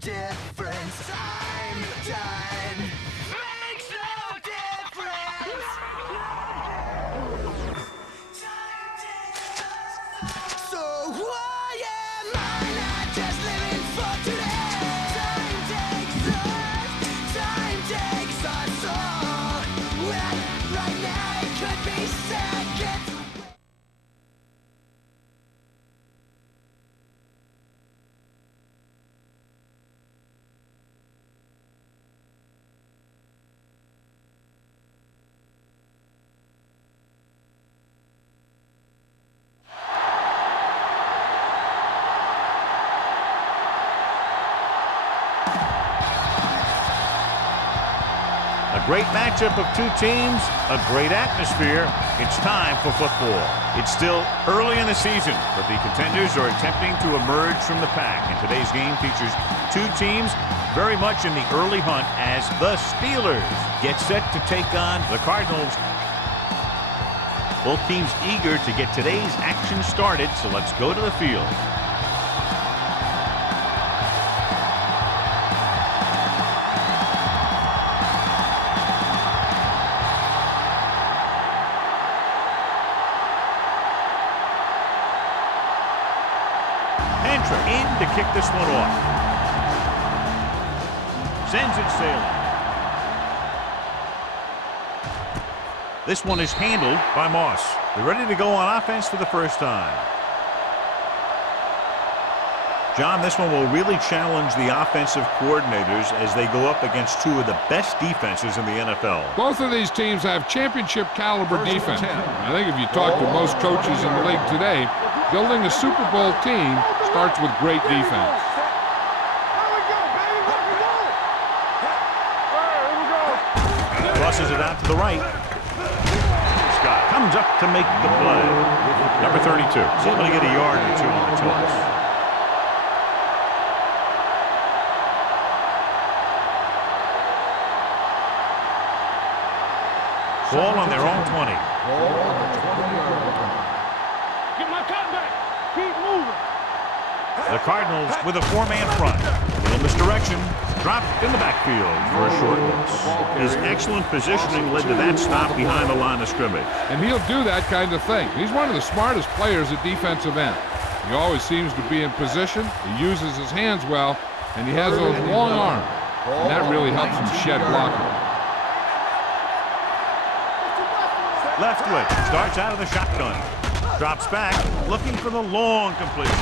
difference. I'm done. Makes no difference. So why am I not just living for today? Time takes us all. Well, right now it could be seconds. A great matchup of two teams, a great atmosphere. It's time for football. It's still early in the season, but the contenders are attempting to emerge from the pack. And today's game features two teams very much in the early hunt as the Steelers get set to take on the Cardinals. Both teams eager to get today's action started, so let's go to the field. In to kick this one off. Sends it sailing. This one is handled by Moss. They're ready to go on offense for the first time. John, this one will really challenge the offensive coordinators as they go up against two of the best defenses in the NFL. Both of these teams have championship caliber defense. I think if you talk to most coaches in the league today, building a Super Bowl team starts with great defense. Crosses it out to the right. Scott comes up to make the play. Number 32. He's able to get a yard or two on the toss. Ball on their own 20. Get my cut back. Keep moving. The Cardinals with a four-man front. A little misdirection. Dropped in the backfield for a short loss. His excellent positioning led to that stop behind the line of scrimmage. And he'll do that kind of thing. He's one of the smartest players at defensive end. He always seems to be in position. He uses his hands well, and he has those long arms. And that really helps him shed blocking. Leftwich starts out of the shotgun. Drops back, looking for the long completion.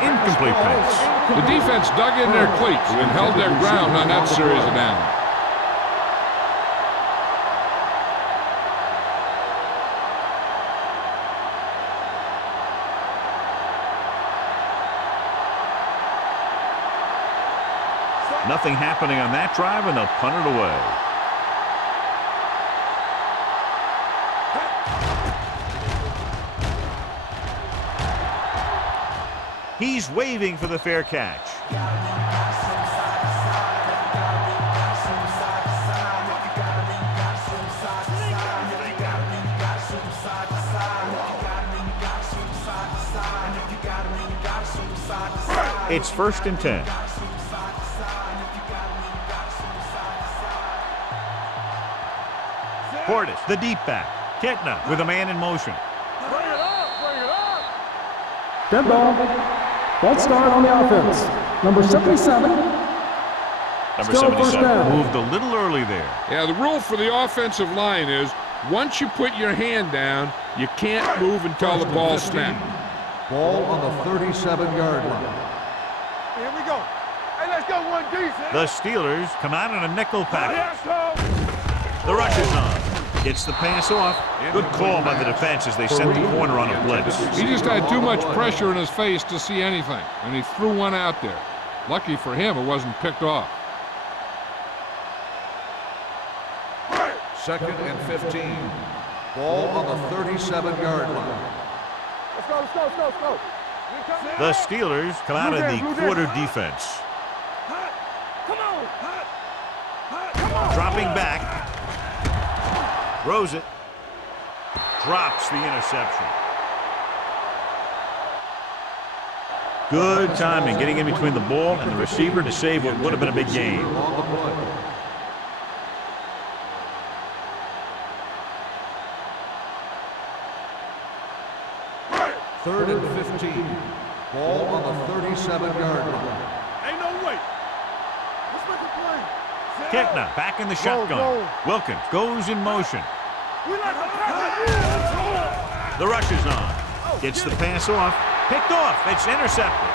Incomplete pass. The defense dug in their cleats and held their ground on that series of downs. Nothing happening on that drive, and they'll punt it away. He's waving for the fair catch. It's 1st and 10. Portis, the deep back. Ketna with a man in motion. Bring it up. Bring it up. Dead ball. Ball start on the offense. Number 77. Number 77 moved a little early there. Yeah, the rule for the offensive line is once you put your hand down, you can't move until the ball snaps. Ball on the 37-yard line. Here we go. Hey, let's go one decent. The Steelers come out in a nickel package. The rush is on. Gets the pass off. Good call by the defense as they sent the corner on a blitz. He just had too much pressure in his face to see anything, and he threw one out there. Lucky for him, it wasn't picked off. 2nd and 15. Ball on the 37-yard line. Let's go, let's go, let's go, let's go. The Steelers come out in the quarter defense. Come on. Come on. Dropping back. Throws it. Drops the interception. Good timing, getting in between the ball and the receiver to save what would have been a big gain. On the play. Third and 15. Ball on the 37-yard line. Ain't no way. Let's make a play. Kickner back in the shotgun. Wilkins goes in motion. We like to pass. The rush is on. Gets the pass off. Picked off. It's intercepted.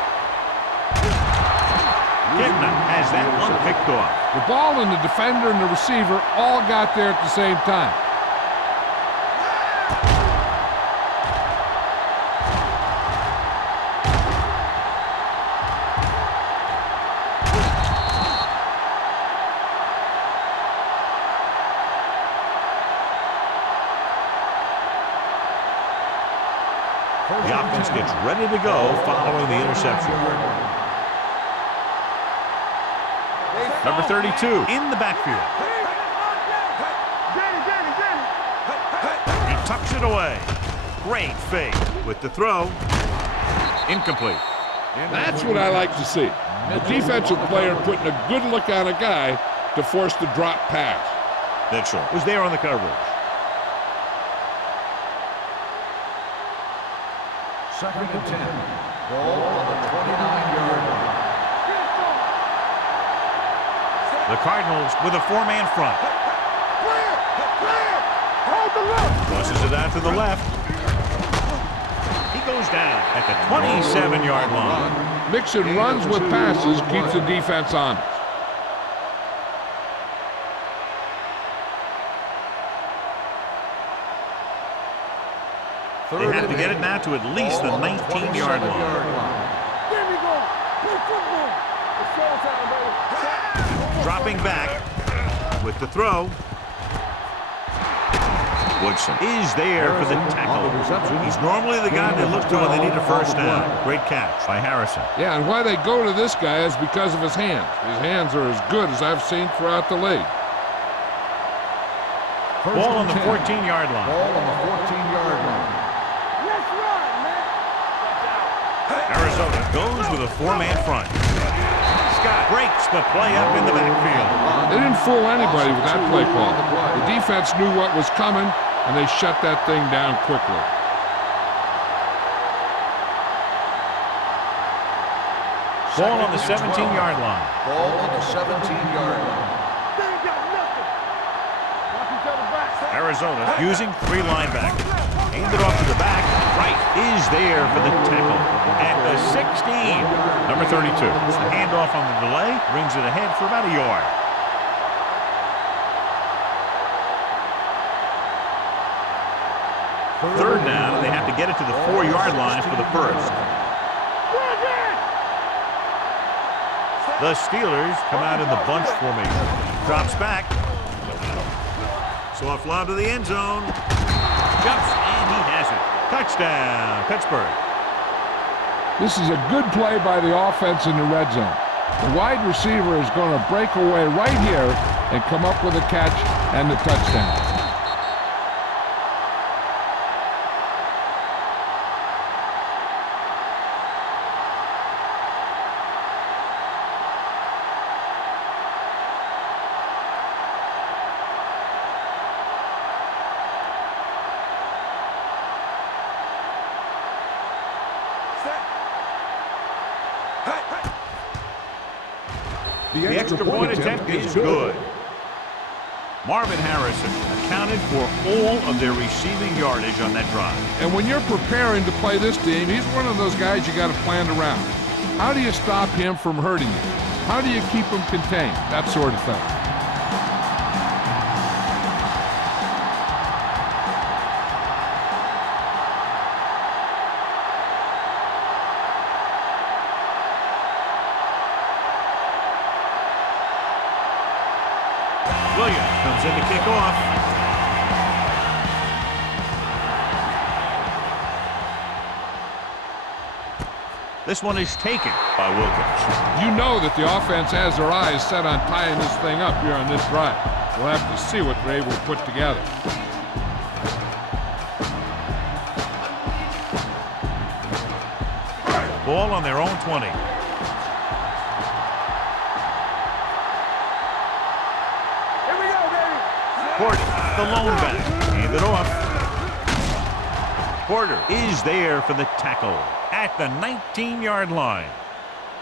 Kickner has that one picked off. The ball and the defender and the receiver all got there at the same time. The offense gets ready to go following the interception. Number 32 in the backfield. He tucks it away. Great fake with the throw. Incomplete. That's what I like to see. A defensive player putting a good look on a guy to force the drop pass. Mitchell was there on the coverage. Second and 10. Ball on the 29-yard line. The Cardinals with a four-man front. Hold the look. Tosses it out to the left. He goes down at the 27-yard line. Mixing runs with passes keeps the defense honest. They have to get it now to at least the 19-yard line. There we go. Play football. It's showtime, baby. Dropping back with the throw. Woodson is there for the tackle. He's normally the guy they look to when they need a first down. Great catch by Harrison. Yeah, and why they go to this guy is because of his hands. His hands are as good as I've seen throughout the league. Ball on the 14-yard line. Ball on the 14-yard line. Let's run, man. Arizona goes with a four-man front. Scott breaks the play up in the backfield. They didn't fool anybody with that play call. The defense knew what was coming, and they shut that thing down quickly. Ball on the 17-yard line. Ball on the 17-yard line. They ain't got nothing. Watch each other back. Arizona using three linebackers. Handed off to the back. Wright is there for the tackle at the 16. Number 32. The handoff on the delay brings it ahead for about a yard. Third down, and they have to get it to the 4-yard line for the first. The Steelers come out in the bunch formation. Drops back. Soft lob to the end zone. Jumps, and he has it. Touchdown, Pittsburgh. This is a good play by the offense in the red zone. The wide receiver is going to break away right here and come up with a catch and the touchdown. The extra point attempt is good. Marvin Harrison accounted for all of their receiving yardage on that drive. And when you're preparing to play this team, he's one of those guys you got to plan around. How do you stop him from hurting you? How do you keep him contained? That sort of thing. Williams comes in to kick off. This one is taken by Wilkins. You know that the offense has their eyes set on tying this thing up here on this drive. We'll have to see what they're able to put together. Ball on their own 20. Here we go, baby. Porter, the lone back. Hand it off. Porter is there for the tackle at the 19-yard line.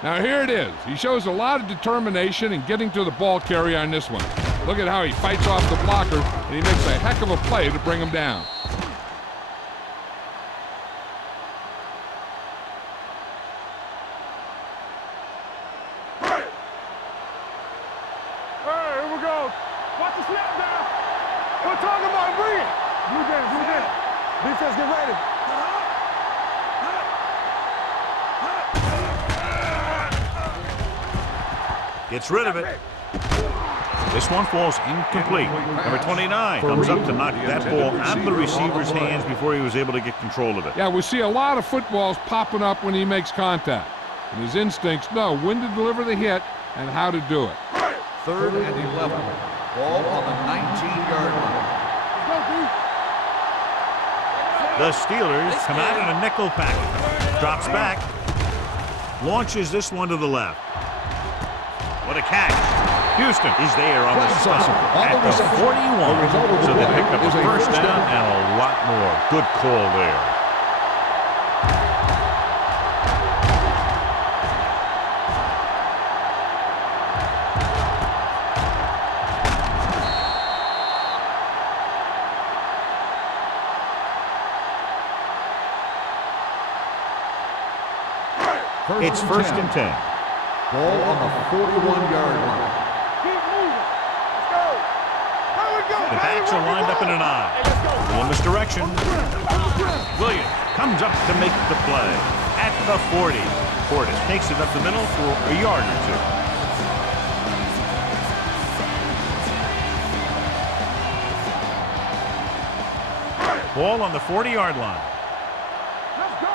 Now here it is. He shows a lot of determination in getting to the ball carrier on this one. Look at how he fights off the blocker, and he makes a heck of a play to bring him down. Hey, here we go. Watch the snap down. We're talking about bring it. Blue game. Defense, get ready. Gets rid of it. This one falls incomplete. Number 29 comes up to knock that ball out of the receiver's hands before he was able to get control of it. Yeah, we see a lot of footballs popping up when he makes contact. And his instincts know when to deliver the hit and how to do it. 3rd and 11. Ball on the 19-yard line. The Steelers come out in a nickel package. Drops back. Launches this one to the left. What a catch. Houston is there on the spot at the 41. So they pick up a first down and a lot more. Good call there. It's first and 10. Ball on the 41-yard line. Keep moving. Let's go. Here we go. The backs are lined up in an eye. One misdirection. Williams comes up to make the play at the 40. Portis takes it up the middle for a yard or two. Ball on the 40-yard line. Let's go.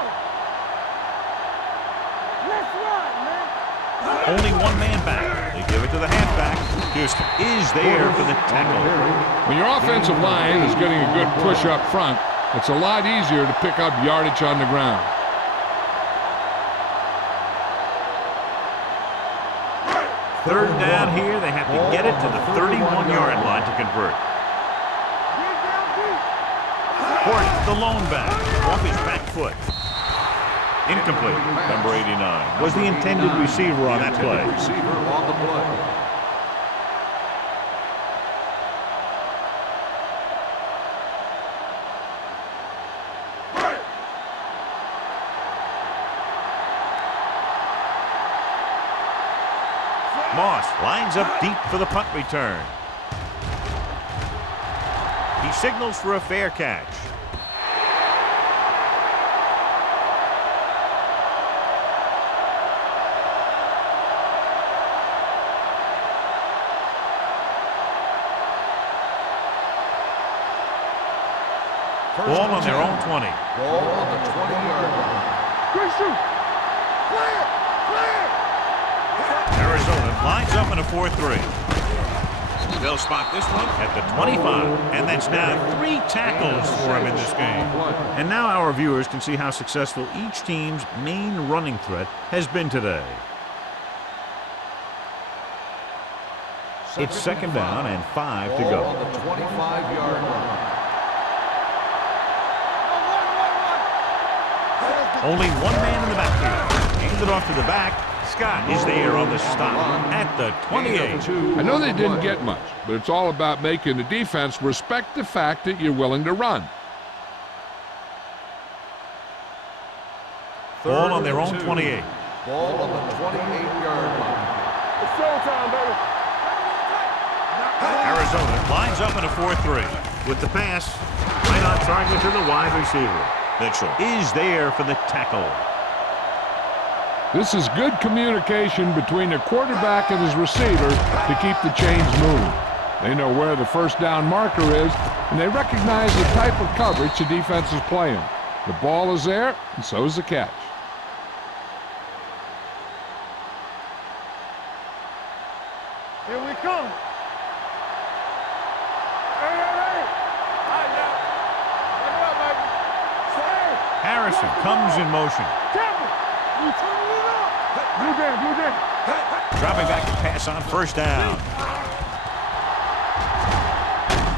Let's run, man. Only one man back. They give it to the halfback. Houston is there for the tackle. When your offensive line is getting a good push up front, it's a lot easier to pick up yardage on the ground. Third down here. They have to get it to the 31-yard line to convert. Get down deep. Portis, the lone back, off his back foot. Incomplete. Number 89 was the intended receiver on that play. Receiver on the play. Moss lines up deep for the punt return. He signals for a fair catch. Ball on their own 20. Ball on the 20-yard line. Good shoot. Clear. Arizona lines up in a 4-3. They'll spot this one at the 25, and that's now 3 tackles for him in this game. And now our viewers can see how successful each team's main running threat has been today. It's second down and 5 to Ball go. on the 25-yard line. Only one man in the backfield. Hands it off to the back. Scott is there on the stop at the 28. I know they didn't get much, but it's all about making the defense respect the fact that you're willing to run. Ball on their own 28. Ball on the 28-yard line. It's showtime, baby. Arizona lines up in a 4-3. With the pass, right on target to the wide receiver. Mitchell is there for the tackle. This is good communication between the quarterback and his receiver to keep the chains moving. They know where the first down marker is, and they recognize the type of coverage the defense is playing. The ball is there, and so is the catch. Here we come. Hey. All right, now. Back it up, baby. Say. Harrison comes in motion. Temple. Blue game, blue game. Dropping back to pass on first down.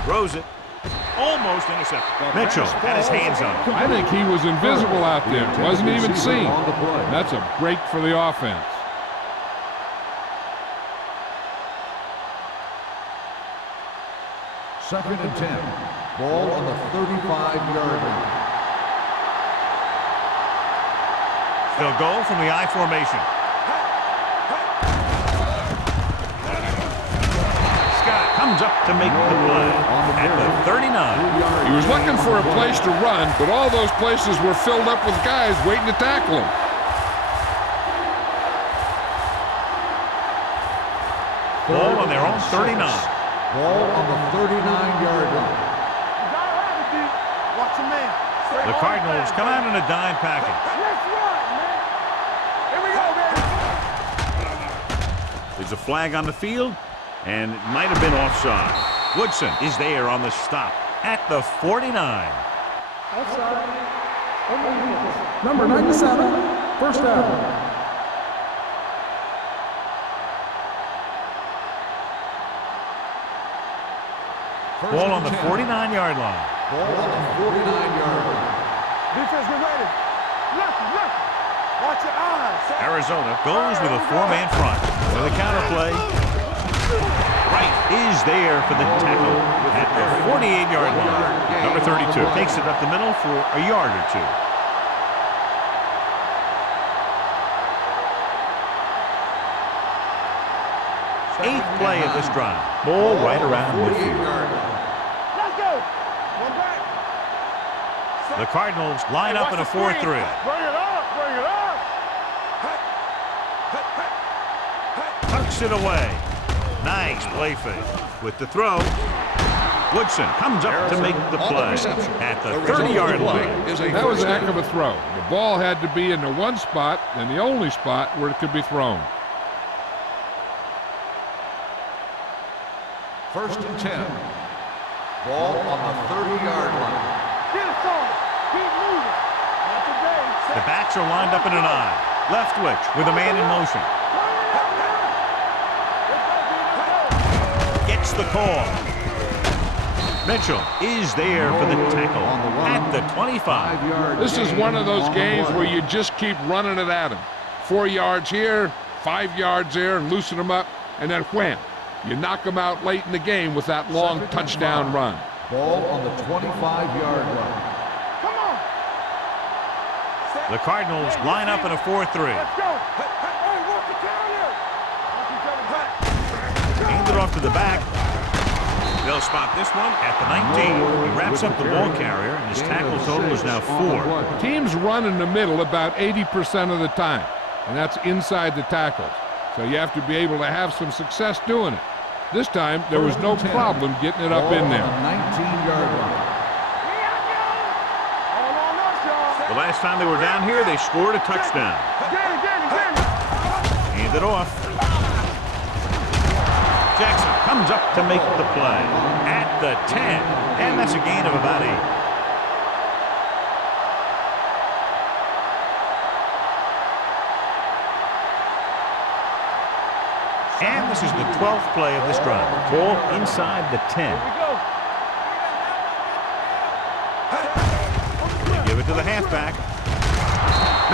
Throws it. Almost intercepted. Mitchell had his hands on it. I think he was invisible out there. Wasn't even seen. That's a break for the offense. Second and 10. Ball on the 35-yard line. They'll go from the I formation. Scott comes up to make the play at the 39. He was looking for a place to run, but all those places were filled up with guys waiting to tackle him. Ball on their own 39. Ball on the 39-yard line. Watch your man. The Cardinals come out in a dime package. Let's run, man. Here we go, baby. There's a flag on the field, and it might have been offside. Woodson is there on the stop at the 49. Offside. Number 97, first down. Ball on the 49-yard line. Ball on the 49-yard line. Defense, get ready. Left, left. Watch your eyes. Arizona goes with a four-man front. With a counterplay. Wright is there for the tackle at the 48-yard line. Number 32 takes it up the middle for a yard or two. Eighth play of this drive. Ball right around midfield. Let's go. One back. The Cardinals line up in a 4-3. Bring it up, bring it up. Tucks it away. Nice play fake. With the throw, Woodson comes up to make the play at the 30-yard line. That was a heck of a throw. The ball had to be in the one spot and the only spot where it could be thrown. First and 10. Ball on the 30-yard line. Get it, son. Keep moving. Not today. The backs are lined up in an I. Leftwich with a man in motion. Gets the call. Mitchell is there for the tackle at the 25. This is one of those games where you just keep running it at him. 4 yards here, 5 yards there, and loosen them up, and then wham. You knock them out late in the game with that long touchdown run. Ball on the 25-yard line. Come on. The Cardinals line up in a 4-3. Let's go. Hey, work the counter. Hand it off to the back. They'll spot this one at the 19. He wraps up the ball carrier, and his tackle total is now 4. Teams run in the middle about 80% of the time, and that's inside the tackles. So you have to be able to have some success doing it. This time, there was no problem getting it up in there. 19-yard line. All on us, y'all. The last time they were down here, they scored a touchdown. Again. Hand it off. Jackson comes up to make the play at the 10, and that's a gain of about 8. And this is the 12th play of this drive. Ball inside the 10. They give it to the halfback.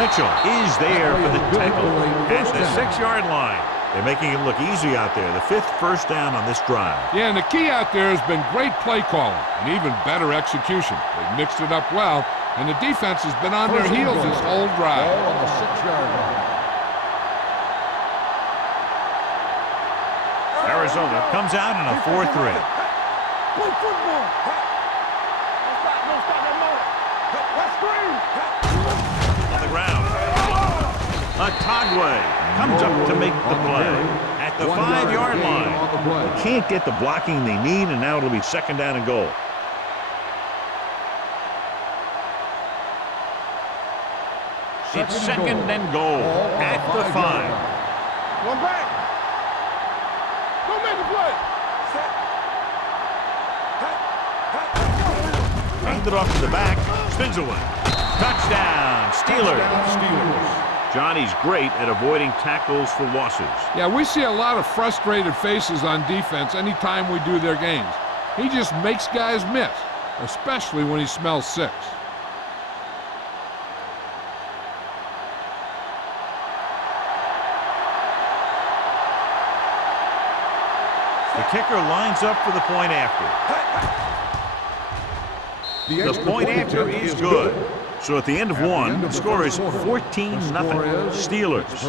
Mitchell is there for the tackle at the 6-yard line. They're making it look easy out there. The 5th first down on this drive. Yeah, and the key out there has been great play calling and even better execution. They've mixed it up well, and the defense has been on their heels this whole drive. Ball on the 6-yard line. Arizona comes out in a 4-3. Play football. Don't stop that motor. Let's scream. On the ground. Atagwe comes up to make the play at the 5-yard line. They can't get the blocking they need, and now it'll be 2nd down and goal. It's 2nd and goal at the 5. One back. Go make the play. Hand it off to the back. Spins away. Touchdown, Steelers. Johnny's great at avoiding tackles for losses. Yeah, we see a lot of frustrated faces on defense anytime we do their games. He just makes guys miss, especially when he smells six. The kicker lines up for the point after. The point after is good. So at the end of one, the score is 14-0 Steelers.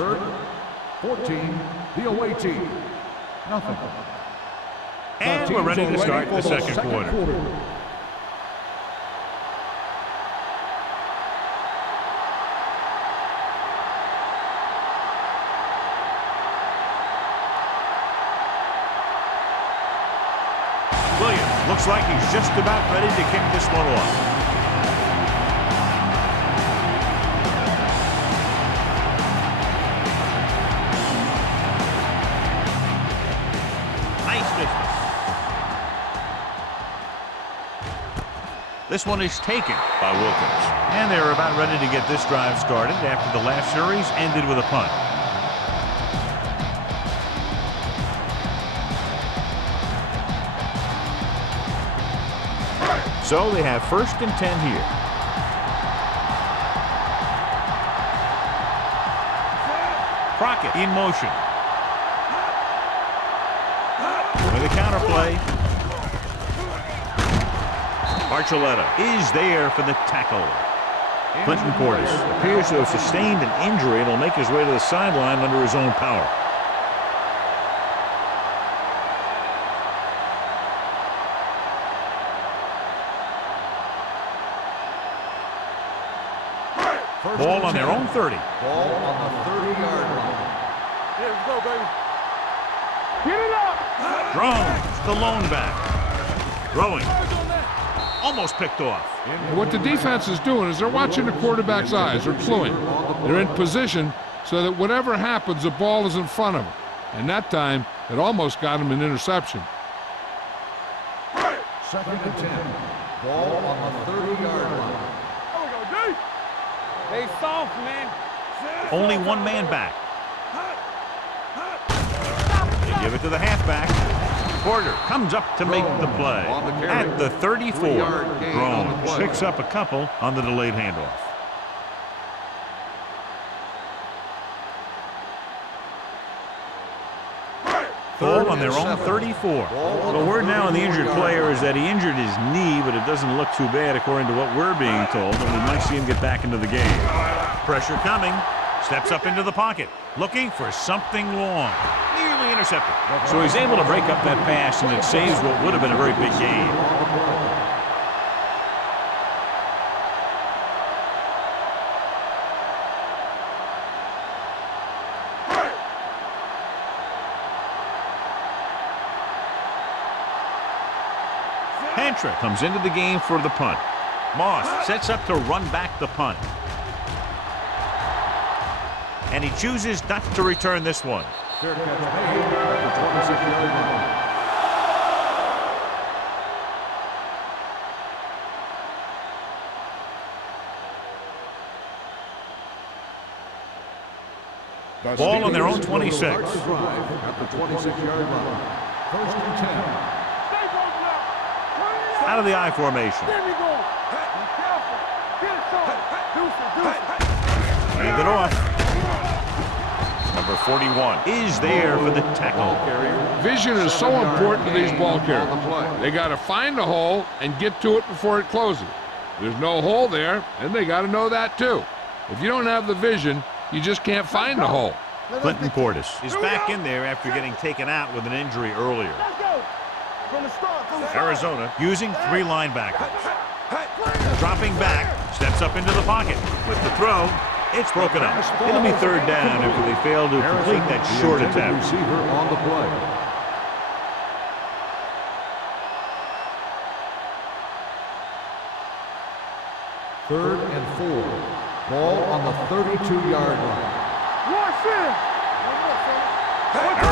14, the away team. Nothing. And we're ready to start the second quarter. Williams looks like he's just about ready to kick this one off. This one is taken by Wilkins. And they're about ready to get this drive started after the last series ended with a punt. So they have 1st and 10 here. Crockett in motion. With a counter play. Archuleta is there for the tackle. Clinton Portis appears to have sustained an injury and will make his way to the sideline under his own power. Ball on their own 30. Ball on the 30-yard line. Yeah, let's go, baby. Get it up. Drones, the lone back. Throwing. Almost picked off. What the defense is doing is they're watching the quarterback's eyes. They're cluing. They're in position so that whatever happens, the ball is in front of them. And that time, it almost got him an interception. 2nd and 10. Ball on the 30-yard line. There we go, D. They soft, man. Only one man back. They give it to the halfback. Porter comes up to make the play. At the 34, Drones picks up a couple on the delayed handoff. Ball on their own 34. The word now on the injured player is that he injured his knee, but it doesn't look too bad according to what we're being told, and we might see him get back into the game. Pressure coming. Steps up into the pocket, looking for something long. Nearly intercepted. So he's able to break up that pass, and it saves what would have been a very big game. Pantra comes into the game for the punt. Moss sets up to run back the punt. And he chooses not to return this one. Fair catch made at the 26-yard line. Ball on their own 26. At the 26-yard line. 1st and 10. Out of the I formation. There we go. Be careful. Get it, son. Deuce it. Hand it off. Number 41 is there for the tackle. Vision is so important to these ball carriers. They got to find a hole and get to it before it closes. There's no hole there, and they got to know that too. If you don't have the vision, you just can't find the hole. Clinton Portis is back in there after getting taken out with an injury earlier. Let's go. From the start. Arizona using 3 linebackers. Dropping back, steps up into the pocket. With the throw, it's broken up. It'll be 3rd down after they fail to complete that short attempt. Receiver on the play. Third and 4. Ball on the 32-yard line. Watch it.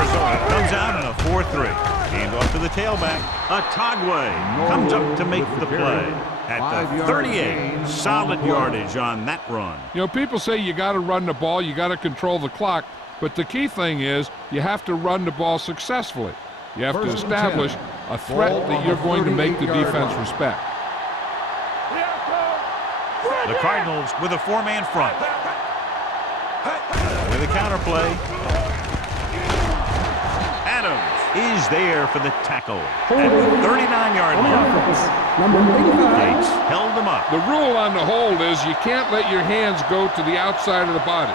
Arizona comes out in a 4-3. Hand off to the tailback. Atagwe comes up to make the play. At the 38, solid yardage on that run. You know, people say you got to run the ball, you got to control the clock, but the key thing is you have to run the ball successfully. You have to establish a threat that you're going to make the defense respect. The Cardinals with a four-man front. With a counterplay. Adams is there for the tackle at the 39-yard line. Number 85. Gates held him up. The rule on the hold is you can't let your hands go to the outside of the body.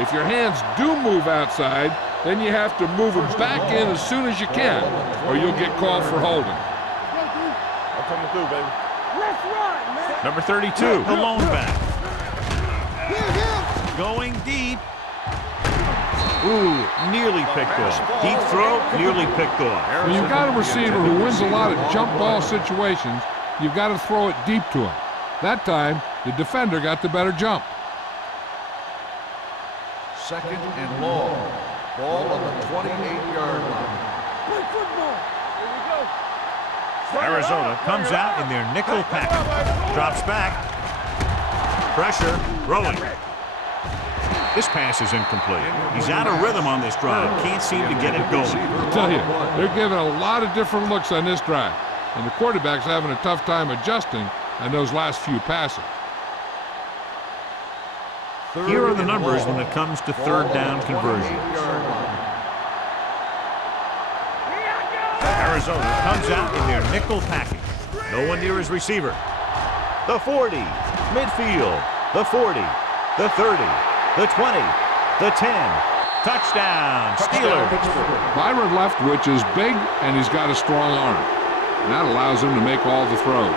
If your hands do move outside, then you have to move them back in as soon as you can, or you'll get called for holding. I'm coming through, baby. Let's run, man. Number 32, the lone back. Going deep. Ooh, nearly picked off. Deep throw, nearly picked off. When you've got a receiver who wins a lot of jump ball situations, you've got to throw it deep to him. That time, the defender got the better jump. Second and long. Ball on the 28-yard line. Play football. Here we go. Arizona comes out in their nickel package. Drops back. Pressure, rolling. This pass is incomplete. He's out of rhythm on this drive. Can't seem to get it going. I tell you, they're giving a lot of different looks on this drive, and the quarterback's having a tough time adjusting on those last few passes. Here are the numbers when it comes to third down conversion. Arizona comes out in their nickel package. No one near his receiver. The 40, midfield, the 40, the 30, the 20, the 10. Touchdown, Steelers. Byron Leftwich is big, and he's got a strong arm. And that allows him to make all the throws.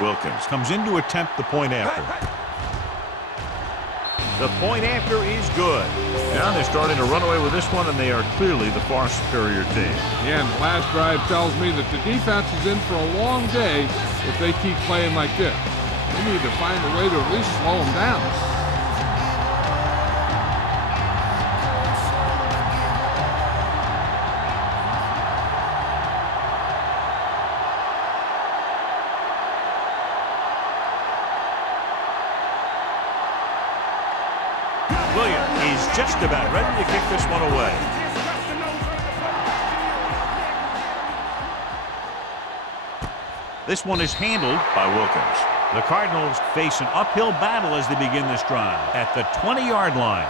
Wilkins comes in to attempt the point after. The point after is good. Now they're starting to run away with this one, and they are clearly the far superior team. Yeah, and the last drive tells me that the defense is in for a long day if they keep playing like this. They need to find a way to at least slow them down. Williams is just about ready to kick this one away. This one is handled by Wilkins. The Cardinals face an uphill battle as they begin this drive at the 20-yard line.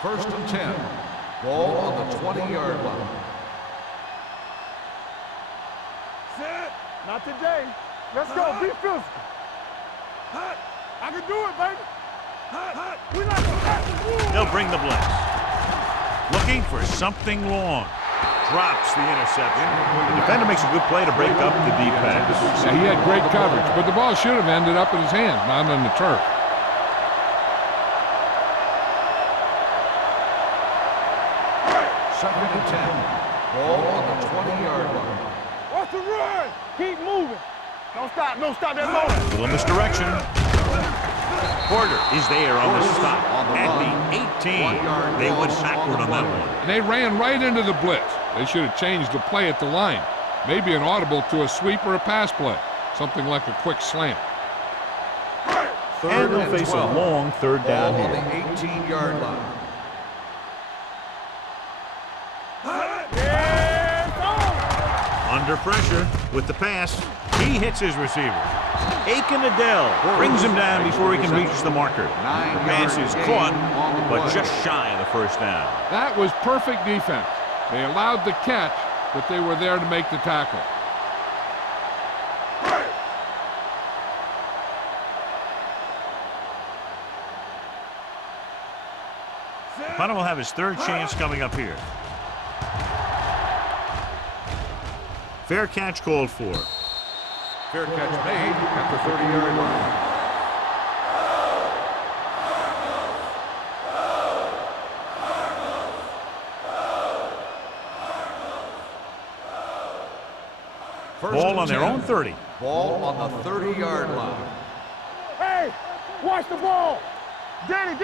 First and 10. Ball on the 20-yard line. Not today. Let's go. Be physical. I can do it, baby. We like to pass the rules. They'll bring the blitz. Looking for something long. Drops the interception. The defender makes a good play to break up the deep pass. Yeah, he had great coverage, but the ball should have ended up in his hands, not on the turf. Second and 10. Ball on the 20-yard line. What's the run? Keep moving. Don't stop. Don't stop that motion. Little misdirection. Porter is there on the stop at the 18. They went backward on that one. And they ran right into the blitz. They should have changed the play at the line. Maybe an audible to a sweep or a pass play. Something like a quick slant. And they'll face a long third down Ball on here. the 18-yard line. Under pressure with the pass. He hits his receiver. Aiken Adele brings him down before he can reach the marker. The pass is caught, but just shy of the first down. That was perfect defense. They allowed the catch, but they were there to make the tackle. Hunter will have his third chance coming up here. Fair catch called for. Fair catch made at the 30-yard line. Ball on their own 30. Ball on the 30-yard line. Hey, watch the ball. Danny.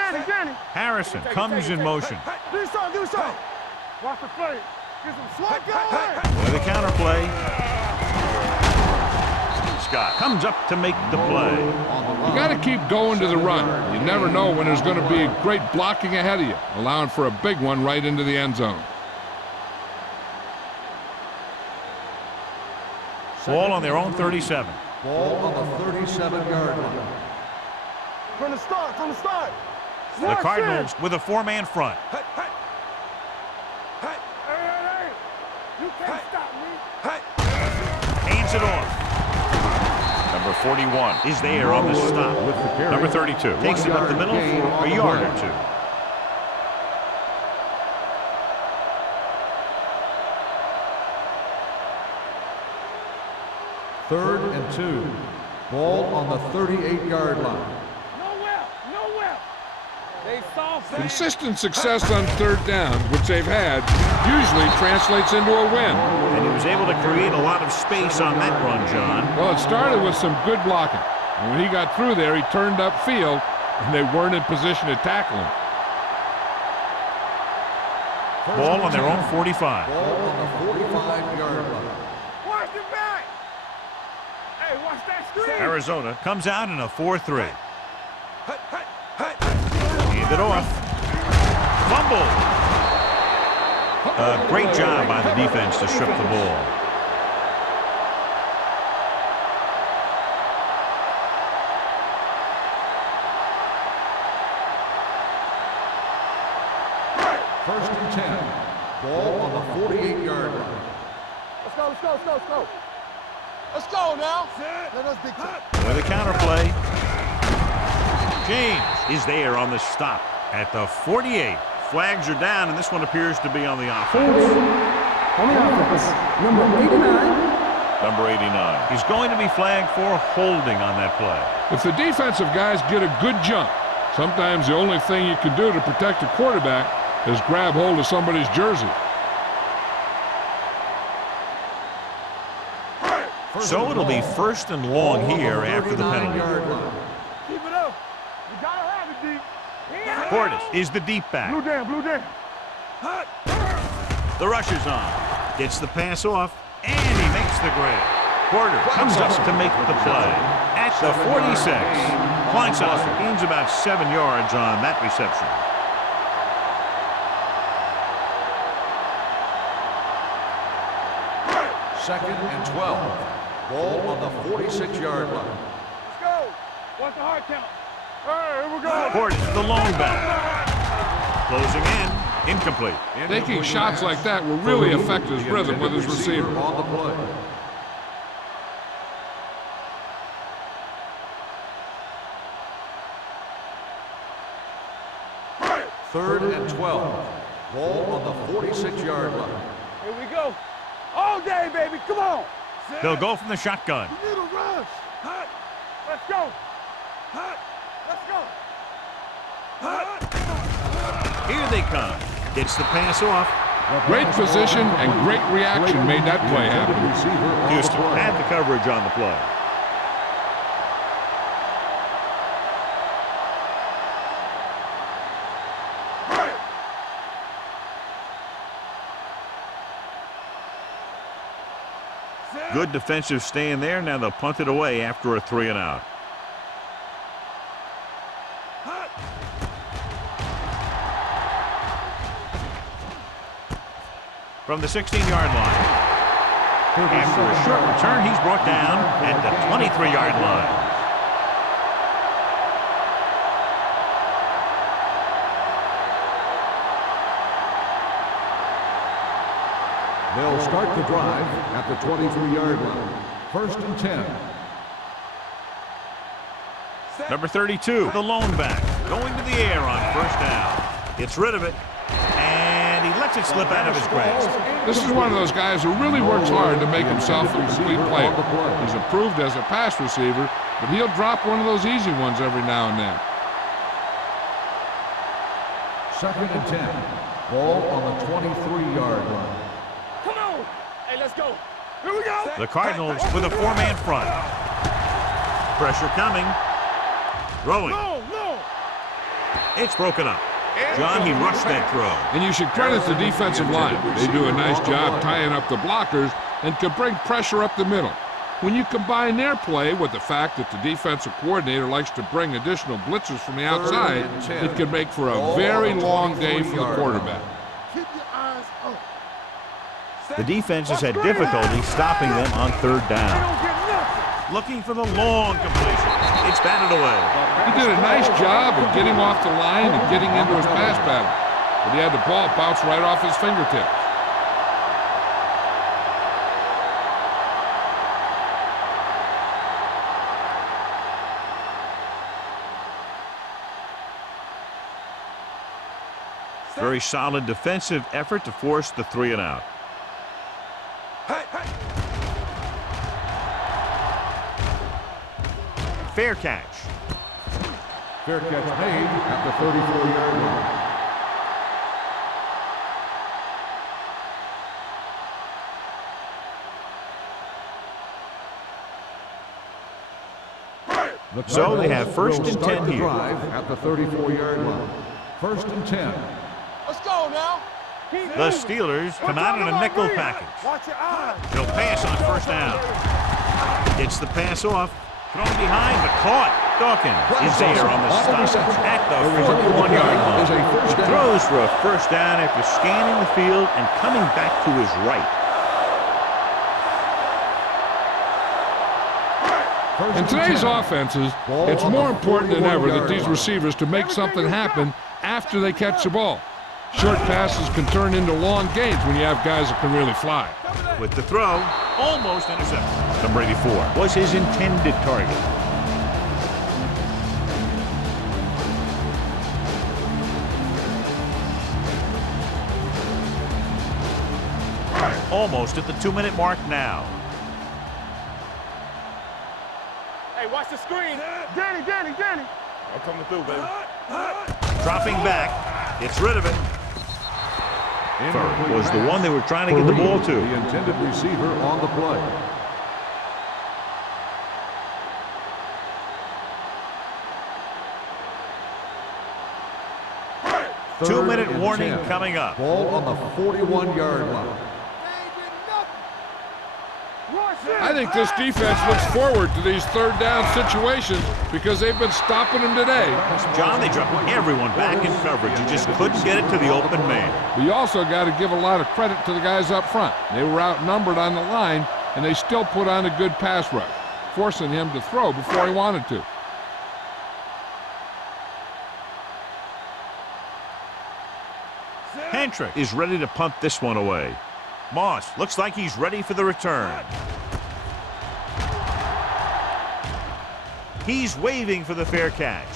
Harrison comes in motion. Do something. Watch the play. Get some slack going. With a counter play. Scott comes up to make the play. You got to keep going to the run. You never know when there's going to be great blocking ahead of you, allowing for a big one right into the end zone. Ball on their own 37. Ball on the 37-yard line. From the start. The Cardinals with a four-man front. Hey. You can't stop me. Hands it off. Number 41 is there on the stop. Number 32 takes it up the middle for a yard or two. Third and 2. Ball on the 38-yard line. Nowhere. They soft. Consistent success on third down, which they've had, usually translates into a win. And he was able to create a lot of space on that run, John. Well, it started with some good blocking. And when he got through there, he turned upfield, and they weren't in position to tackle him. Ball on their own 45. Ball on the 45-yard line. Watch the back. Hey, watch that screen. Arizona comes out in a 4-3. Hand it off. Fumble. Great job by the defense to strip the ball. First and 10. Ball on the 48-yard line. Let's go. Let's go now. Let us be top. With a counter play. James is there on the stop at the 48. Flags are down, and this one appears to be on the offense. On the offense, number 89. Number 89. He's going to be flagged for holding on that play. If the defensive guys get a good jump, sometimes the only thing you can do to protect a quarterback is grab hold of somebody's jersey. So it'll be first and long here after the penalty. Keep it up. You gotta have it deep. Portis is the deep back. Blue down. The rush is on. Gets the pass off, and he makes the grab. Porter comes up to make the play at the 46. Kleinsasser gains about 7 yards on that reception. Second and 12. Ball on the 46-yard line. Let's go. What's the hard count? Hey, here we go. Portis, the lone back. Closing in. Incomplete. Taking shots like that will really affect his rhythm with his receiver. On the play. Third and 12. Ball on the 46-yard line. Here we go. All day, baby. Come on. They'll go from the shotgun. You need a rush. Let's go. Let's go. Here they come. Gets the pass off. Great position and great reaction made that play happen. Houston had the coverage on the play. Good defensive stand there. Now they'll punt it away after a 3-and-out. From the 16-yard line. After a short return, he's brought down at the 23-yard line. They'll start the drive at the 23-yard line. First and 10. Number 32, the lone back, going to the air on first down. Gets rid of it, and he lets it slip out of his grasp. This is one of those guys who really works hard to make himself a complete player. He's improved as a pass receiver, but he'll drop one of those easy ones every now and then. Second and 10. Ball on the 23-yard line. Come on. Hey, let's go. Here we go. The Cardinals with a four-man front. Pressure coming. Throwing. No. It's broken up. John, he rushed that throw. And you should credit the defensive line. They do a nice job tying up the blockers and can bring pressure up the middle. When you combine their play with the fact that the defensive coordinator likes to bring additional blitzers from the outside, it can make for a very long day for the quarterback. Keep your eyes up. The defense has had difficulty stopping them on third They down. don't get nothing. Looking for the long completion. It's batted away. He did a nice job of getting off the line and getting into his pass pattern, but he had the ball bounce right off his fingertips. Very solid defensive effort to force the 3 and out. Fair catch. Fair catch made at the 34-yard line. So they have first and 10 here. Drive at the 34-yard line. First and 10. Let's go now. Keep The moving. Steelers come out in a nickel package. Watch your eyes. He'll pass on first down. Gets the pass off. Thrown behind, but caught. Dawkins is there on the stop at the 41-yard line. He throws for a first down after scanning the field and coming back to his right. In today's offenses, it's more important than ever that these receivers to make something happen after they catch the ball. Short passes can turn into long gains when you have guys that can really fly. With the throw, almost intercepted. Number 84 was his intended target. Almost at the 2-minute mark now. Hey, watch the screen. Danny. I'm coming through, baby. Dropping back, gets rid of it. Third was the one they were trying to get the ball to. The intended receiver on the play. Two-minute warning coming up. Ball on the 41-yard line. I think this defense looks forward to these third down situations because they've been stopping them today. John, they dropped everyone back in coverage. You just couldn't get it to the open man. But you also got to give a lot of credit to the guys up front. They were outnumbered on the line, and they still put on a good pass rush, forcing him to throw before he wanted to. Hentrick is ready to punt this one away. Moss looks like he's ready for the return. He's waving for the fair catch.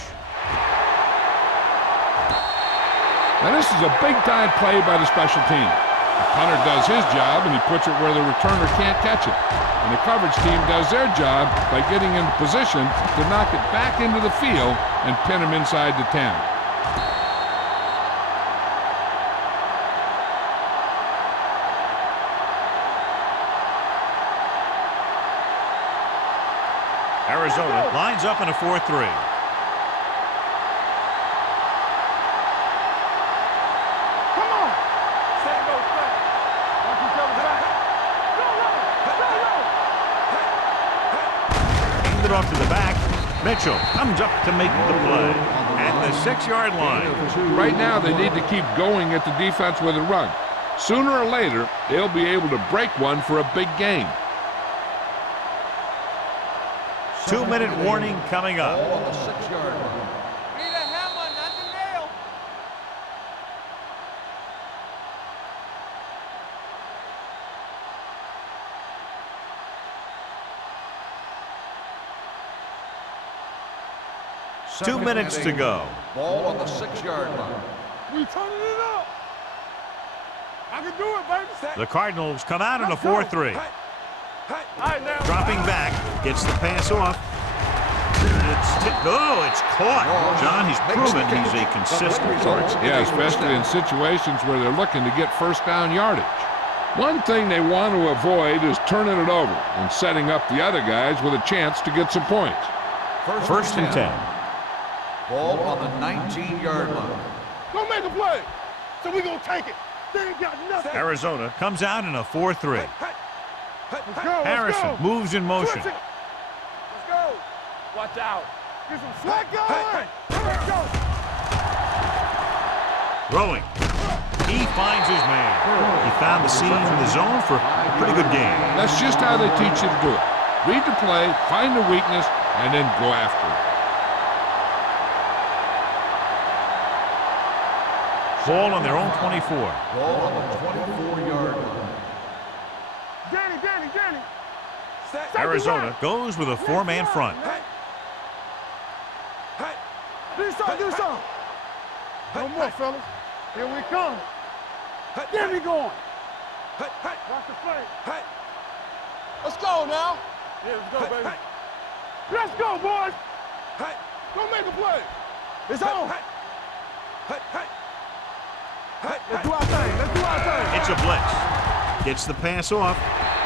Now this is a big-time play by the special team. The punter does his job, and he puts it where the returner can't catch it. And the coverage team does their job by getting into position to knock it back into the field and pin him inside the 10. Arizona lines up in a 4-3. Handed off to the back. Mitchell comes up to make the play at the 6-yard line. Right now, they need to keep going at the defense with a run. Sooner or later, they'll be able to break one for a big game. 2-minute warning coming up. Ball on the 6-yard line. Need a hammer, not the nail. Two minutes to go. Ball on the 6-yard line. We turning it up. I can do it, baby. The Cardinals come out in a 4-3. All right, now. Dropping back, gets the pass off. It's caught. John, he's proven he's a consistent. Yeah, especially in situations where they're looking to get first down yardage. One thing they want to avoid is turning it over and setting up the other guys with a chance to get some points. First and 10. Ball on the 19-yard line. Don't make a play. So we gonna take it. They ain't got nothing. Arizona comes out in a 4-3. Let's go. Harrison moves in motion. Let's go. Watch out. Get some slack going. Let's go. Throwing. He finds his man. He found the seams in the zone for a pretty good game. That's just how they teach you to do it. Read the play, find the weakness, and then go after it. Ball on their own 24. Ball on the 24-yard line. Danny. Arizona goes with a 4-man front. Do something. No more, fellas. Here we come. There we going. Watch the play. Let's go now. Yeah, let's go, baby. Let's go, boys. Don't make a play. It's on. Let's do our thing. It's a blitz. Gets the pass off.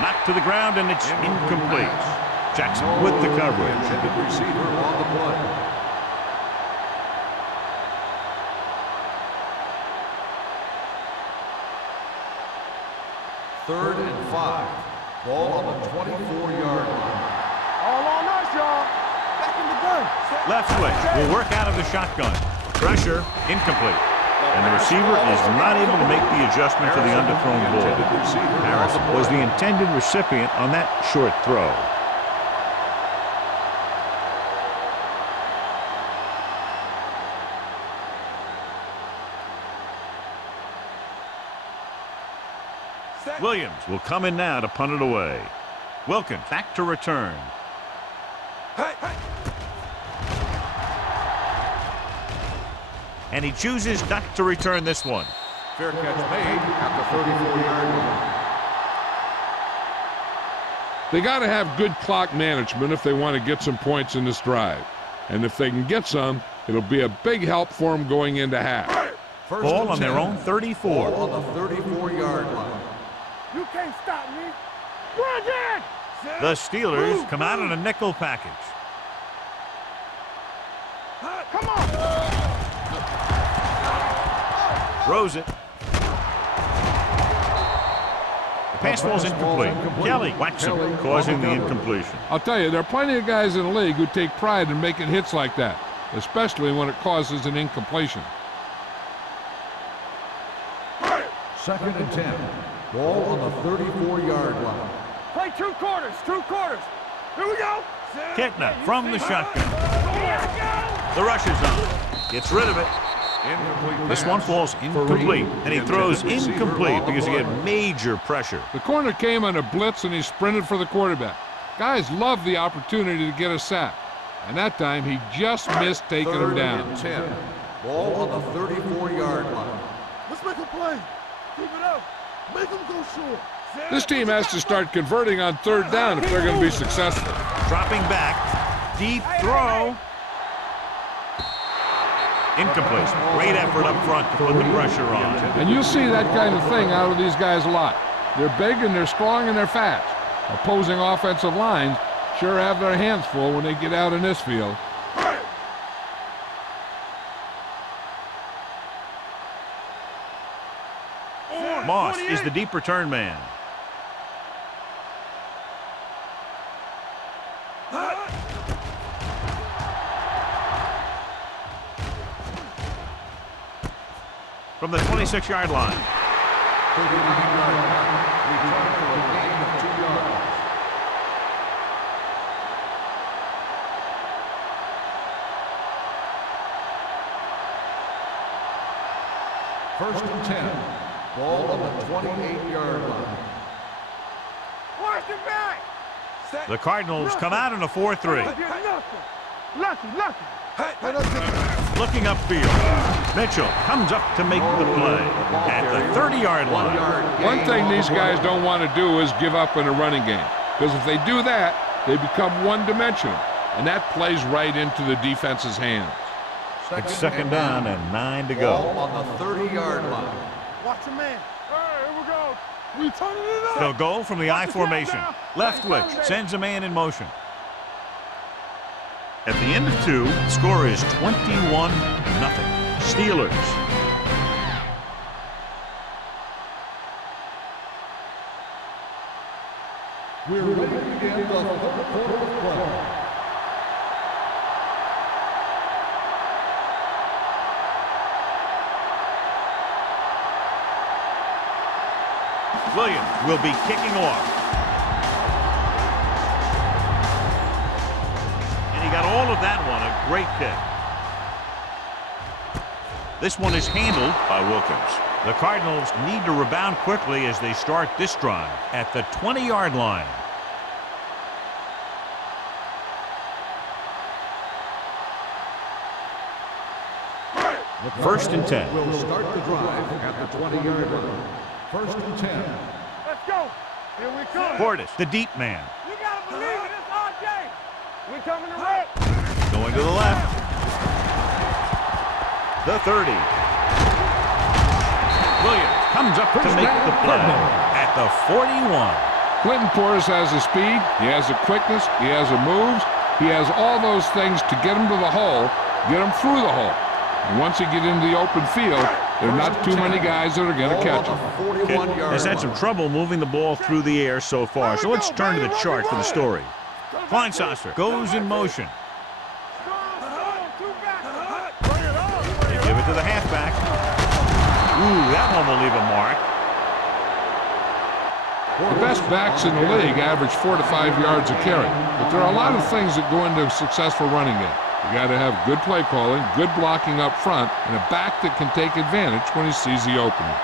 Knocked to the ground, and it's incomplete. Jackson with the coverage. Intended receiver on the play. Third and 5. Ball on the 24-yard line. All on us, y'all. Back in the gun. Left switch will work out of the shotgun. Pressure, incomplete. And the receiver is not able to make the adjustment to the underthrown ball. Harrison was the intended recipient on that short throw. Williams will come in now to punt it away. Wilkins back to return. And he chooses not to return this one. Fair catch made at the 34-yard line. They got to have good clock management if they want to get some points in this drive. And if they can get some, it'll be a big help for them going into half. First Ball and on their 10. own 34. Ball on the 34-yard line. You can't stop me. Run, Dad. The Steelers come out in a nickel package. Come on. Throws it. The pass falls incomplete. Kelly whacks him, causing the incompletion. I'll tell you, there are plenty of guys in the league who take pride in making hits like that, especially when it causes an incompletion. Second and 10. Ball on the 34-yard line. Play two quarters. Here we go. Kitna from the shotgun. The rush is on. Gets rid of it. Incomplete This pass one falls for incomplete, Reed. and he The throws intended receiver incomplete on the because he play. had major pressure. The corner came on a blitz and he sprinted for the quarterback. Guys love the opportunity to get a sack. And that time he just missed taking him Third down. and 10. Ball on the 34-yard line. Let's make a play. Keep it up. Make them go short. This team has to start converting on third down if they're going to be successful. Dropping back. Deep throw. Incomplete. Great effort up front to put the pressure on. And you'll see that kind of thing out of these guys a lot. They're big and they're strong and they're fast. Opposing offensive lines sure have their hands full when they get out in this field. Moss is the deep return man. From the 26-yard line. 39-yard line. Return for a gain of 2 yards. First and 10. Ball on the 28-yard line. Watch it back. The Cardinals come out in a 4-3. Lucky. Looking upfield. Mitchell comes up to make the play at the 30-yard line. One thing these guys don't want to do is give up in a running game. Because if they do that, they become one-dimensional. And that plays right into the defense's hands. It's second down and 9 to Ball go. on the 30-yard line. Watch your man. All right, here we go. We turning it up. They'll go from the I formation. Left twitch sends a man in motion. At the end of 2, the score is 21-0. Steelers. We're ready to begin the third quarter of play. Williams will be kicking off. And he got all of that one, a great kick. This one is handled by Wilkins. The Cardinals need to rebound quickly as they start this drive at the 20-yard line. First and 10. We'll start the drive at the 20-yard line. First and 10. Let's go. Here we come. Portis, the deep man. You gotta believe it. It's our game. We coming to wreck. Going to the left. The 30. Williams comes up to make the play at the 41. Clinton Portis has the speed, he has the quickness, he has the moves, he has all those things to get him to the hole, get him through the hole. And once you get into the open field, there are not too many guys that are going to catch him. Has had some trouble moving the ball through the air so far, so let's turn to the chart for the story. Kleinsasser goes in motion. They give it to the halfback. Ooh, that one will leave a mark. The best backs in the league average 4 to 5 yards a carry, but there are a lot of things that go into a successful running game. You got to have good play calling, good blocking up front, and a back that can take advantage when he sees the opening.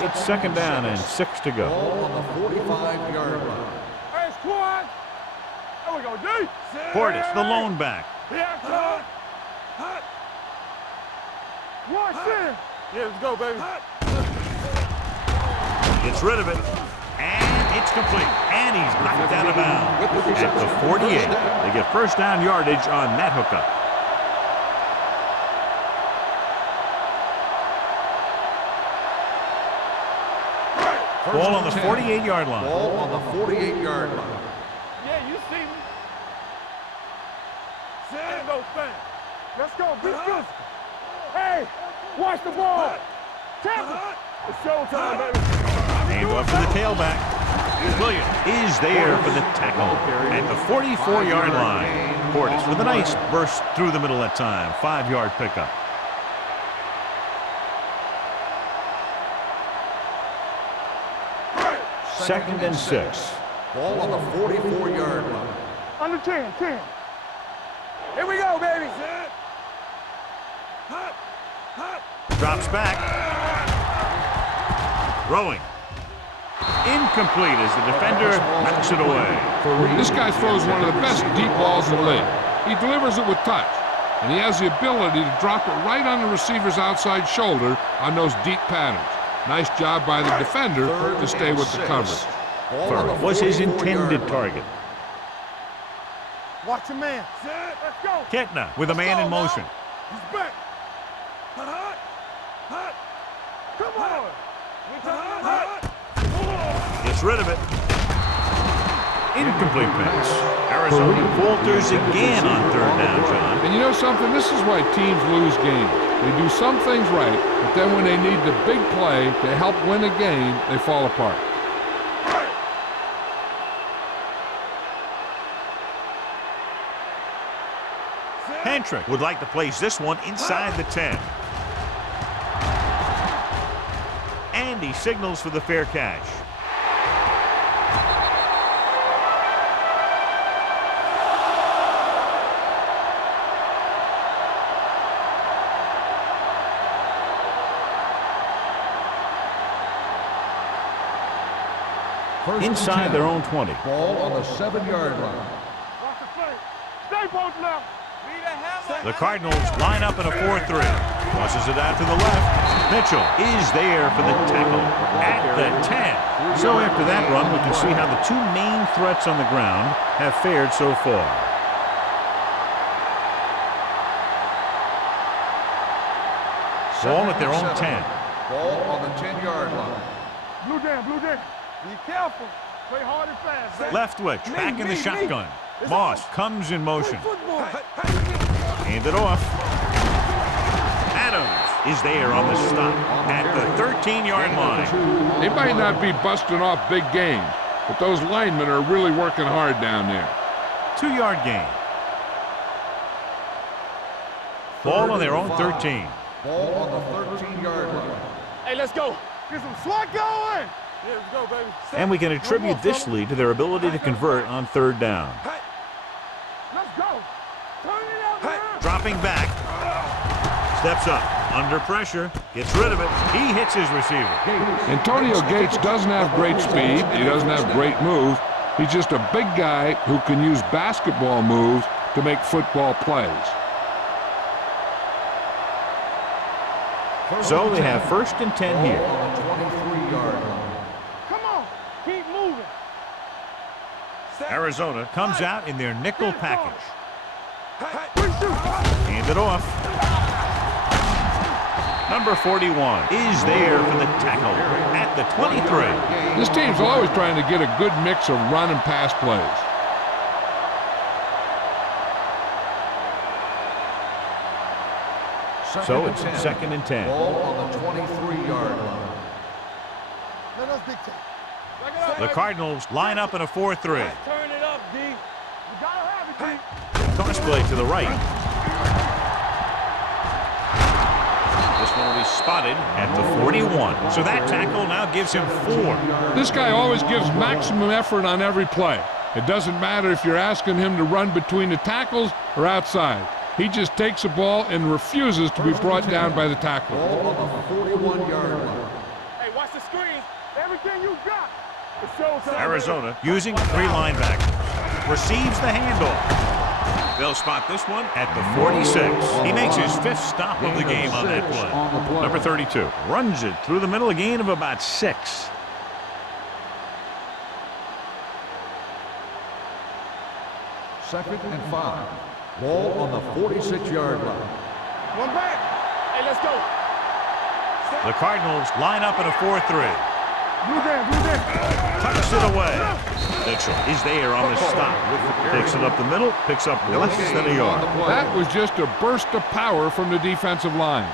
It's second down and 6 to go. Ball on the 45-yard line. Hey, squad. There we go, D. Portis, the lone back. Here come. One, two. Yeah, let's go, baby. Gets rid of it. And it's complete. And he's knocked out of bounds at the 48. They get first down yardage on that hookup. Ball on the 48-yard line. Ball on the 48-yard line. Yeah, you see me. Let's go, fam. Let's go, be physical. Hey, watch the ball. Tackle. It's showtime, baby. Hand off to the tailback. Williams is there for the tackle at the 44-yard line. Portis with a nice burst through the middle that time. 5-yard pickup. Second and 6. Ball on the 44-yard line. Under 10. Here we go, baby. Drops back. Throwing. Incomplete as the defender knocks it away. This guy throws one of the best deep balls in the league. He delivers it with touch, and he has the ability to drop it right on the receiver's outside shoulder on those deep patterns. Nice job by the defender to stay with the coverage. Third was his intended target. Watch your man. Let's go. Ketna with a man in motion. He's back. Come on. Gets rid of it. Incomplete pass. Arizona falters again on third down, John. And you know something? This is why teams lose games. They do some things right, but then when they need the big play to help win a game, they fall apart. Hentrick would like to place this one inside the 10. And he signals for the fair catch. Inside their own 20. Ball on the 7-yard line. Watch the play. Stay post now. The Cardinals line up in a 4-3. Tosses it out to the left. Mitchell is there for the tackle at the 10. So after that run, we can see how the two main threats on the ground have fared so far. Ball at their own 10. Ball on the 10-yard line. Blue down, blue down. Be careful. Play hard and fast. Zach. Leftwich back in the shotgun. It's Moss on. comes in motion. Football. Hand it off. Adams is there on the stop at the 13-yard line. They might not be busting off big games, but those linemen are really working hard down there. 2-yard gain. Ball on their own 13. Ball on the 13-yard line. Hey, let's go. Get some SWAT going. Yeah, let's go, baby. And we can attribute this lead to their ability to convert on third down. Let's go. Turn it out now. Dropping back. Steps up. Under pressure. Gets rid of it. He hits his receiver. Antonio Gates doesn't have great speed. He doesn't have great moves. He's just a big guy who can use basketball moves to make football plays. So they have 1st and 10 here. On the 23-yard line. Come on. Keep moving. Arizona comes out in their nickel package. Quick shoot. Hand it off. Number 41 is there for the tackle at the 23. This team's always trying to get a good mix of run and pass plays. So it's 2nd and 10. Ball on the 23-yard line. Let us dictate. The Cardinals line up in a 4-3. Turn it up, D. You gotta have it, D. Toss play to the right. This one will be spotted at the 41. So that tackle now gives him 4. This guy always gives maximum effort on every play. It doesn't matter if you're asking him to run between the tackles or outside. He just takes the ball and refuses to be brought down by the tackler. Ball on the 41-yard line. Hey, watch the screen. Everything you got. It shows how Arizona using 3 linebackers. Receives the handoff. They'll spot this one at the 46. He makes his 5th stop of the game on that play. Number 32 runs it through the middle, a gain of about 6. Second and 5. Ball on the 46-yard line. one back. Hey, let's go. The Cardinals line up in a 4-3. Blue down, blue down. Tucks it away. Mitchell is there on the stop. Takes it up the middle, picks up less than a yard. That was just a burst of power from the defensive line.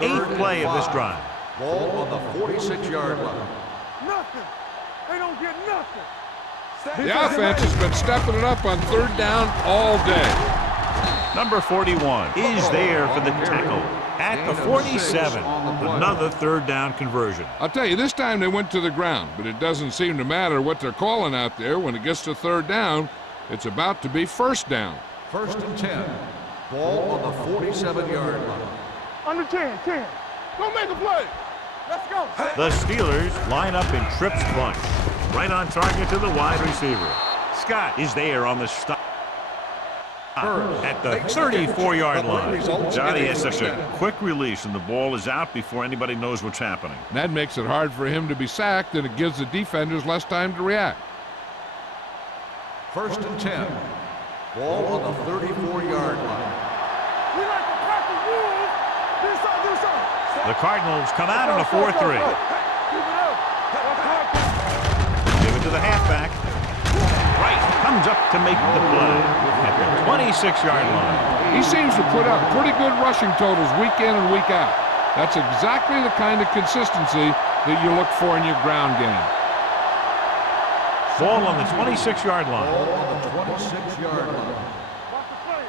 Eighth play of this drive. Ball on the 46-yard line. Nothing. They don't get nothing. The offense has been stepping it up on third down all day. Number 41 is there for the tackle at the 47. Another third down conversion. I'll tell you, this time they went to the ground, but it doesn't seem to matter what they're calling out there. When it gets to third down, it's about to be first down. 1st and 10. Ball on the 47-yard line. Under 10, 10. Go make a play. Let's go. The Steelers line up in trips bunch. Right on target to the wide receiver. Scott is there on the stop at the 34-yard line. Johnny has such a quick release, and the ball is out before anybody knows what's happening. That makes it hard for him to be sacked, and it gives the defenders less time to react. 1st and 10. Ball on the 34-yard line. We like to practice rules. Do something. The Cardinals come out in a 4-3. Keep it up. Give it to the halfback. Wright comes up to make the play at the 26-yard line. He seems to put up pretty good rushing totals week in and week out. That's exactly the kind of consistency that you look for in your ground game. Ball on the 26-yard line. Ball on the 26-yard line. Watch the play.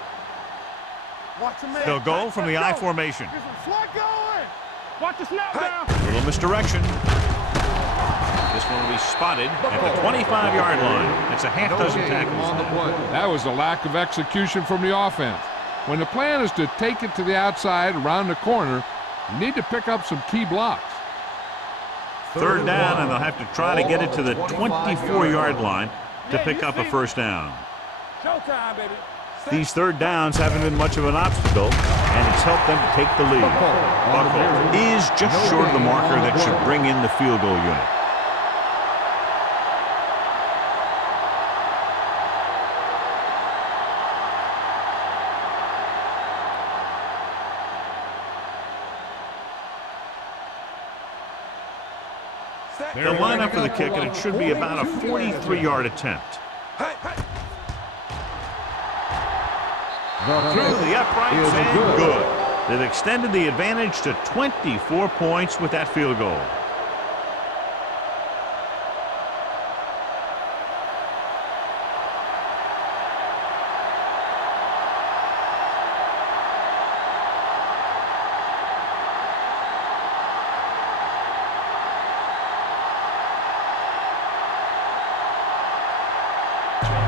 Watch the man. They'll go from the I Let's go. formation. Get some SWAT going. Watch the snap down. Little misdirection. This one will be spotted at the 25-yard line. That's a half dozen tackles. On the play. That was a lack of execution from the offense. When the plan is to take it to the outside around the corner, you need to pick up some key blocks. Third down, and they'll have to try to get it to the 24-yard line to pick up a first down. Showtime, baby. These third downs haven't been much of an obstacle, and it's helped them to take the lead. Buckle is just short of the marker that should bring in the field goal unit. They'll line up for the kick, and it should be about a 43-yard attempt. Through the uprights and good. They've extended the advantage to 24 points with that field goal.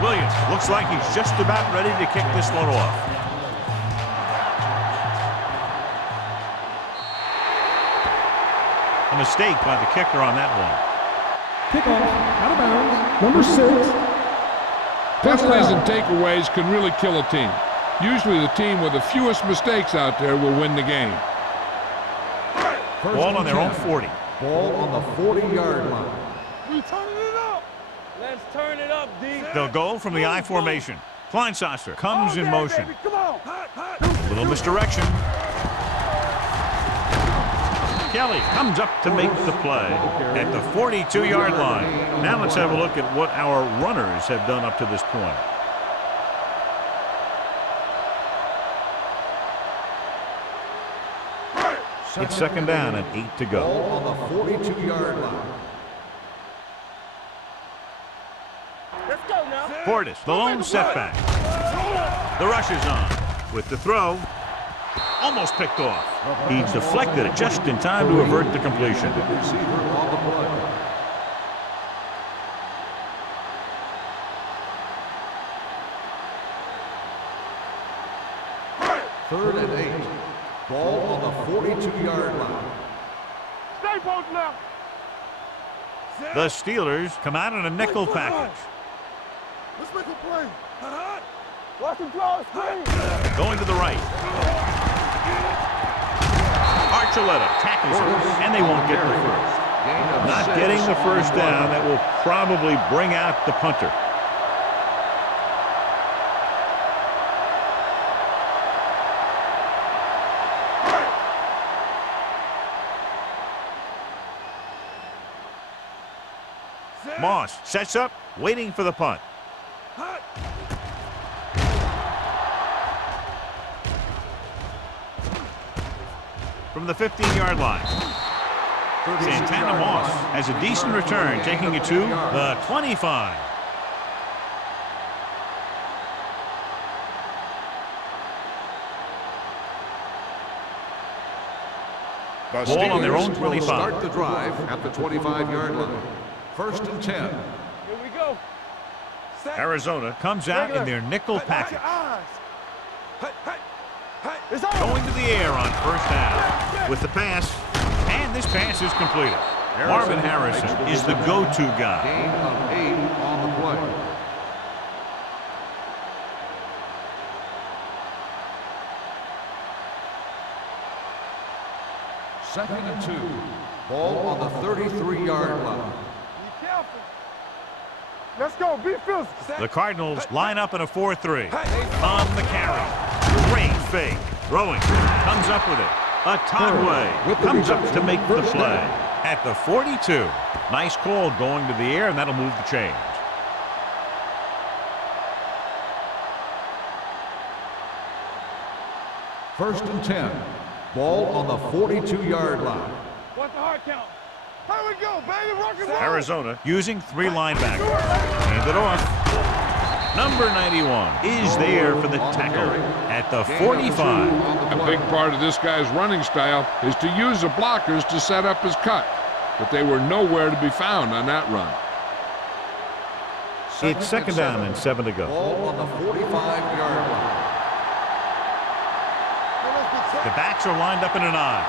Williams looks like he's just about ready to kick this one off. A mistake by the kicker on that one. Kickoff, out of bounds, number 6. Penalties and takeaways can really kill a team. Usually the team with the fewest mistakes out there will win the game. Ball on their own 40. Ball on the 40-yard line. We turning it up. Let's turn it up, D. They'll go from the I formation. Kleinsasser comes in motion. Baby. Come on. A little misdirection. Kelly comes up to make the play at the 42-yard line. Now let's have a look at what our runners have done up to this point. It's second down and 8 to go. Ball on the 42-yard line. Let's go now. Portis, the lone setback. The rush is on with the throw. Almost picked off. He deflected it just in time to avert the completion. Receiver on the play. Third and 8. Ball on the 42-yard line. Stay both now. The Steelers come out in a nickel package. Let's make a play. Watch him draw a screen. Going to the right. Archuleta tackles him, and they won't get the first. Not getting the first down. That will probably bring out the punter. Moss sets up, waiting for the punt. From the 15-yard line. Santana Moss has a decent return, taking it to the 25. Ball on their own 25. Start the drive at the 25-yard line. First and 10. Here we go. Arizona comes out in their nickel package. It's on. Going to the air on first down with the pass, and this pass is completed. Marvin Harrison is the go-to guy. Gain of 8 on the play. Second and 2. Ball on the 33-yard line. Be careful. Let's go. Be physical. The Cardinals line up in a 4-3. On the carry. Great fake. Throwing. Comes up with it. A Todway comes up to make the play at the 42. Nice call going to the air, and that'll move the chains. First and 10. Ball on the 42-yard line. What's the hard count? Here we go, baby. Rock and roll. Arizona using 3 linebackers. Hand it off. Number 91 is there for the tackle at the 45. A big part of this guy's running style is to use the blockers to set up his cut, but they were nowhere to be found on that run. It's second down and 7 to go. Ball on the 45-yard line. The backs are lined up in an I.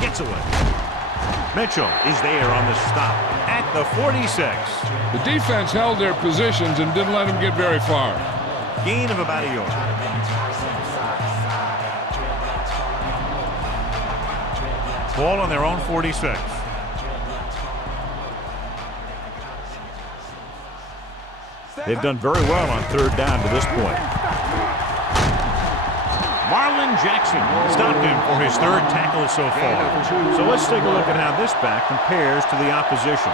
Gets away. Mitchell is there on the stop at the 46. The defense held their positions and didn't let them get very far. Gain of about a yard. Ball on their own 46. They've done very well on third down to this point. Marlon Jalen Jackson stopped him for his third tackle so far. So let's take a look at how this back compares to the opposition.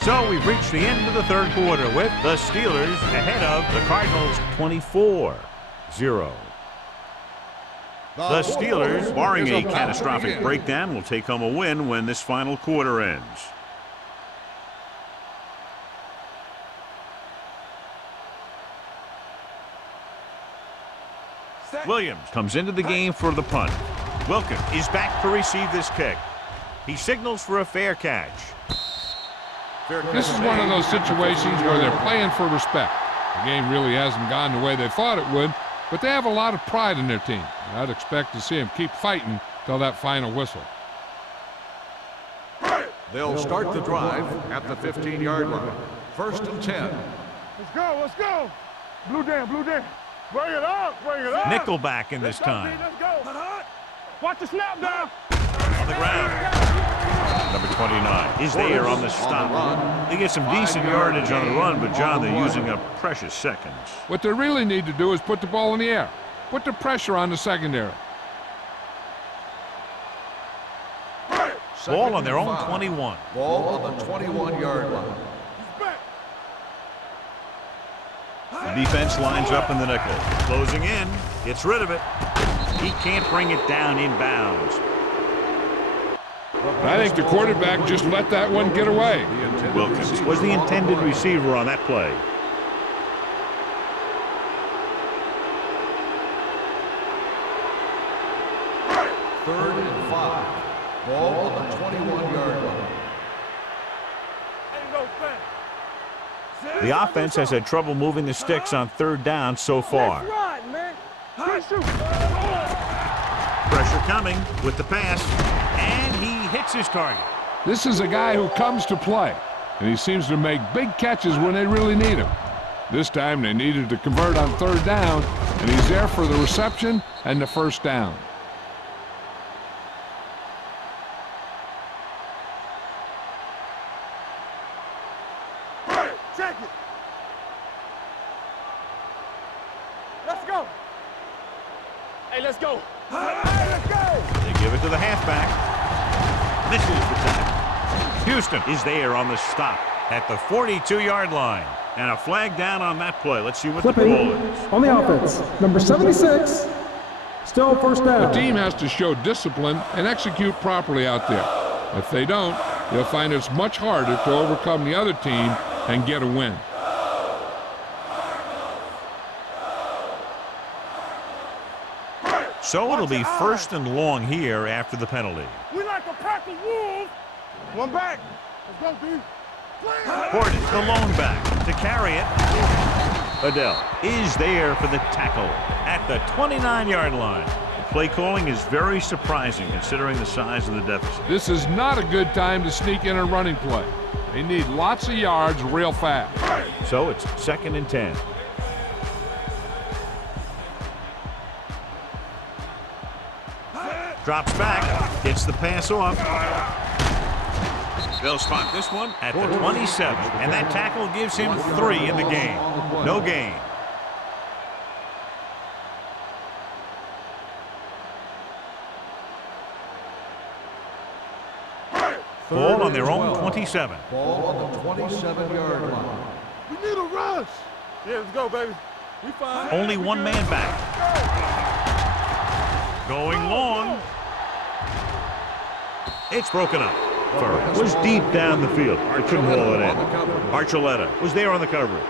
So we've reached the end of the third quarter with the Steelers ahead of the Cardinals 24-0. The Steelers, barring a catastrophic breakdown, will take home a win when this final quarter ends. Williams comes into the game for the punt. Wilkins is back to receive this kick. He signals for a fair catch. This is one of those situations where they're playing for respect. The game really hasn't gone the way they thought it would, but they have a lot of pride in their team. I'd expect to see them keep fighting till that final whistle. They'll start the drive at the 15-yard line. 1st and 10. Let's go, let's go. Blue down, blue down. Bring it up, bring it up. Nickelback in this time. Let's go. Watch the snap down. On the ground. Number 29 is there on the stop. They get some decent yardage on the run, but, John, they're using up precious seconds. What they really need to do is put the ball in the air. Put the pressure on the secondary. Ball on their own 21. Ball on the 21-yard line. The defense lines up in the nickel. Closing in. Gets rid of it. He can't bring it down inbounds. I think the quarterback just let that one get away. Wilkins was the intended receiver on that play. Third and 5. Ball on the 21-yard line. The offense has had trouble moving the sticks on third down so far. Pressure coming with the pass, and he hits his target. This is a guy who comes to play, and he seems to make big catches when they really need him. This time they needed to convert on third down, and he's there for the reception and the first down. Check it. Let's go. Hey, let's go. Let's go. They give it to the halfback. Misses the tackle. Houston is there on the stop at the 42-yard line. And a flag down on that play. Let's see what the Flipping call is. on the offense. Number 76. Still first down. The team has to show discipline and execute properly out there. If they don't, they'll find it's much harder to overcome the other team and get a win. So it'll be first and long here after the penalty. We like a pack of wolves. One back. Let's go, dude. Horton, the lone back, to carry it. Adele is there for the tackle at the 29-yard line. The play calling is very surprising considering the size of the deficit. This is not a good time to sneak in a running play. They need lots of yards real fast. So it's 2nd and 10. Drops back, gets the pass off. They'll spot this one at the 27, and that tackle gives him 3 in the game. No gain. Ball on their own 27. Ball on the 27-yard line. We need a rush. Yeah, let's go, baby. We fine. Only one man back. Going long. It's broken up. Furr was deep down the field. They couldn't haul it in. Archuleta was there on the coverage.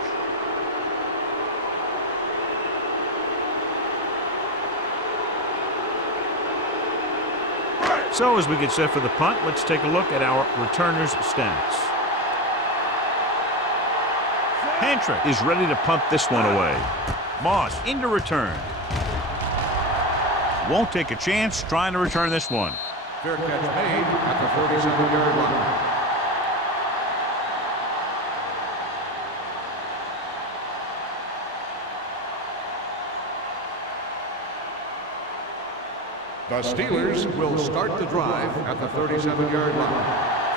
So as we get set for the punt, let's take a look at our returners' stats. Pantrick is ready to punt this one away. Moss into return. Won't take a chance trying to return this one. Fair catch made at the 37-yard line. The Steelers will start the drive at the 37-yard line.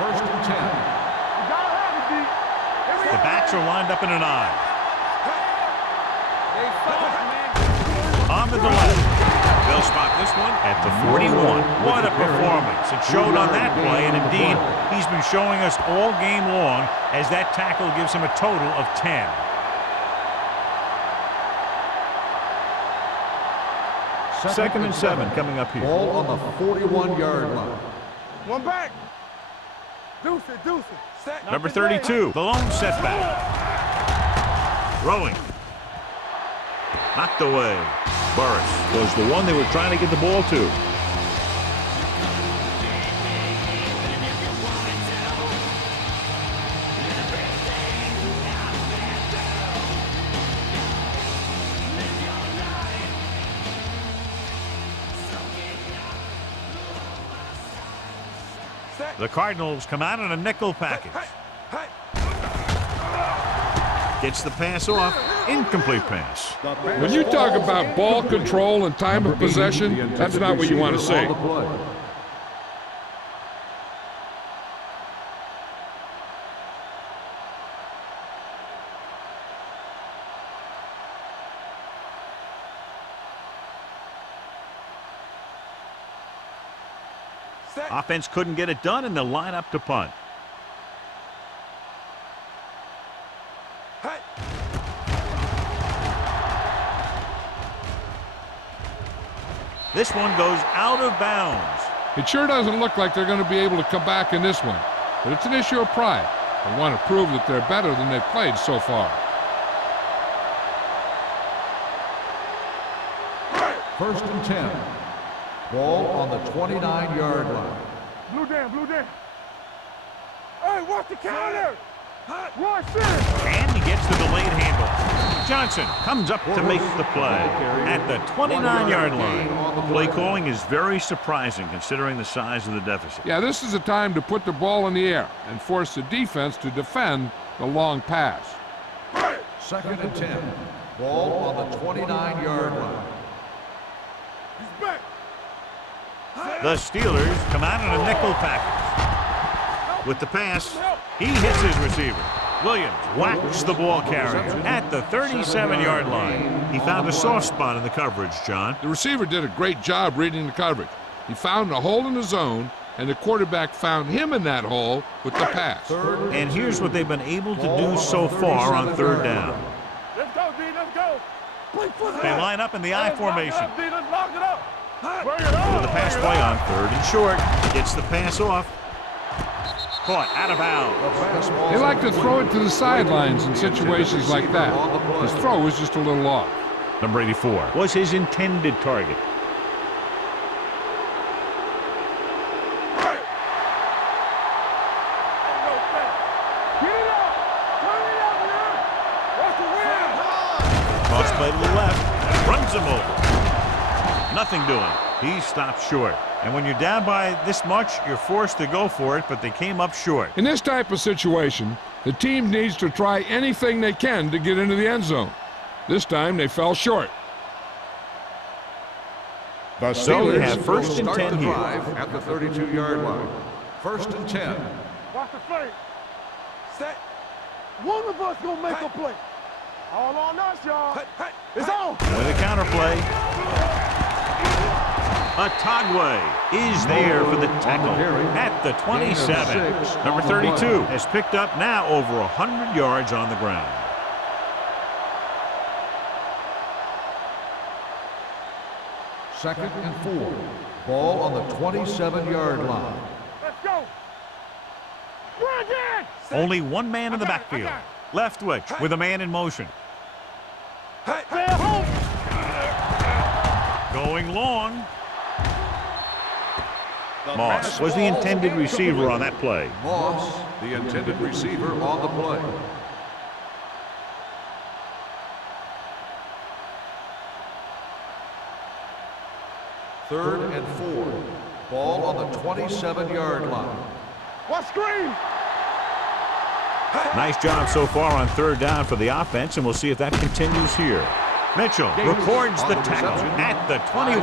First and 10. You gotta have it, D. The backs are lined up in an eye. On to the left. They'll spot this one at the 41. What a performance. It showed on that play, and indeed, he's been showing us all game long as that tackle gives him a total of 10. Second and 7 coming up here. Ball on the 41-yard line. One back. Deuce it, deuce it. Set. Number 32, the lone setback. Throwing. Knocked away. Burris was the one they were trying to get the ball to. The Cardinals come out in a nickel package. Gets the pass off. Incomplete pass. When you talk about ball control and time of possession, that's not what you want to see. Offense couldn't get it done, and they'll line up to punt. This one goes out of bounds. It sure doesn't look like they're going to be able to come back in this one, but it's an issue of pride. They want to prove that they're better than they've played so far. First and 10. Ball on the 29-yard line. Blue down, blue down. Hey, watch the counter. Run, center. And he gets the delayed handoff. Johnson comes up to make the play at the 29-yard line. Play calling is very surprising considering the size of the deficit. Yeah, this is the time to put the ball in the air and force the defense to defend the long pass. Second and 10. Ball on the 29-yard line. He's back. The Steelers come out in a nickel package. With the pass, he hits his receiver. Williams whacks the ball carrier at the 37-yard line. He found a soft spot in the coverage, John. The receiver did a great job reading the coverage. He found a hole in the zone, and the quarterback found him in that hole with the pass. And here's what they've been able to do so far on third down. Let's go, D, let's go. They line up in the I formation. D, let's lock it up. Bring it With on. the pass play on third and short. Gets the pass off. Caught out of bounds. They like to throw it to the sidelines in situations like that. His throw was just a little off. Number 84 was his intended target. Get it up. Turn it up, man. Watch the wind. Cross play to the left. Runs him over. Nothing doing. He stopped short. And when you're down by this much, you're forced to go for it, but they came up short. In this type of situation, the team needs to try anything they can to get into the end zone. This time, they fell short. The So we Steelers have first and will 10 start the here. drive at the 32-yard line. First and 10. Watch the fake. Set. One of us gonna make a play. All on us, y'all. It's on. With a counter play. Atagwe is there for the tackle at the 27. Number 32 has picked up now over 100 yards on the ground. Second and 4. Ball on the 27-yard line. Let's go. Run again. Only one man in the backfield. Left witch with a man in motion. Stay at home. Going long. Moss was the intended receiver on that play. Moss, the intended receiver on the play. Third and 4. Ball on the 27-yard line. What screen? Nice job so far on third down for the offense, and we'll see if that continues here. Mitchell records the tackle at the 21.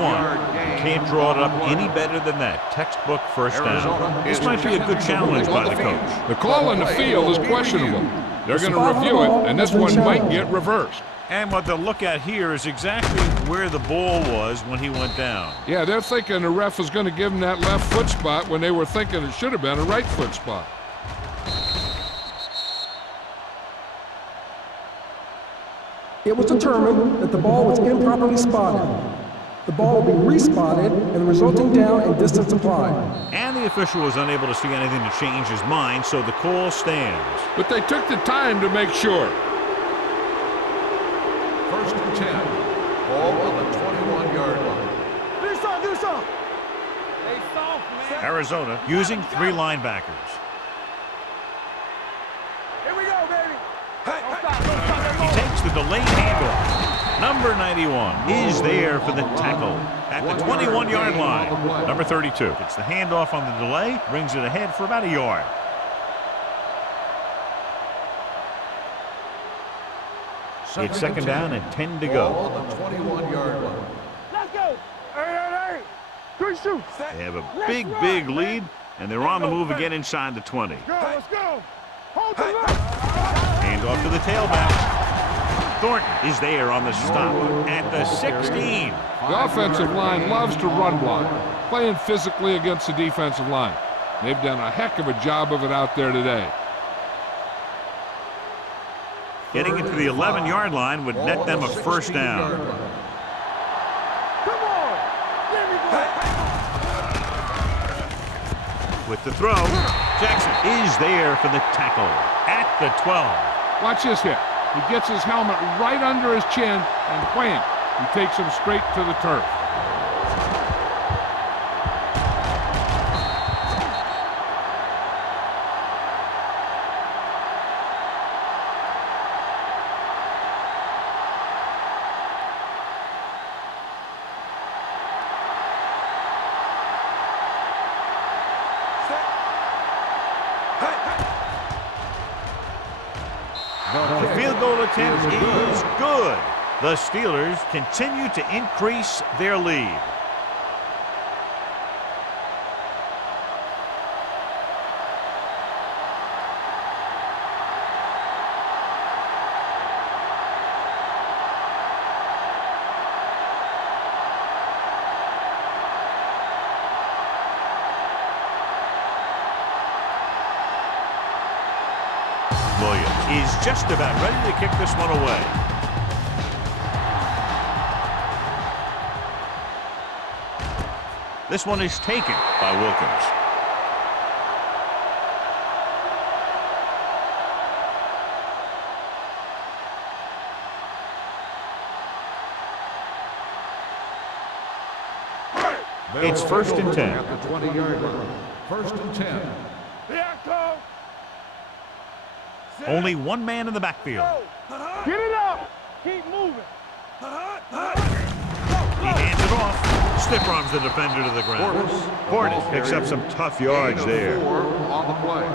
Can't draw it up any better than that. Textbook first down. This might be a good challenge by the coach. The call on the field is questionable. They're going to review it, and this one might get reversed. And what they'll look at here is exactly where the ball was when he went down. Yeah, they're thinking the ref was going to give him that left foot spot when they were thinking it should have been a right foot spot. It was determined that the ball was improperly spotted. The ball will be respotted and the resulting down and distance applied. And the official was unable to see anything to change his mind, so the call stands. But they took the time to make sure. First and 10. Ball on the 21-yard line. Do something. Hey, soft, man. Arizona using 3 linebackers. Here we go, baby. Don't stop He that takes the delayed handoff. Number 91 is there for the tackle at the 21-yard line. Number 32 gets the handoff on the delay, brings it ahead for about a yard. It's second down and 10 to go. Ball on the 21-yard line. Let's go. Hey. Good shoot. They have a big lead, and they're on the move again inside the 20. Let's go. Hold the line. Handoff to the tailback. Thornton is there on the stop at the 16. The offensive line loves to run block, playing physically against the defensive line. They've done a heck of a job of it out there today. Getting into the 11-yard line would net them a first down. Come on. There we go. With the throw, Jackson is there for the tackle at the 12. Watch this hit. He gets his helmet right under his chin, and wham, he takes him straight to the turf. The field goal attempt is good. The Steelers continue to increase their lead. Williams is just about ready to kick this one away. This one is taken by Wilkins. It's first and 10. At the 20-yard line. First and 10. Only one man in the backfield. Get it up. Keep moving. He hands it off. Stiff arms the defender to the ground. Portis picks up some tough yards there. 4 on the play.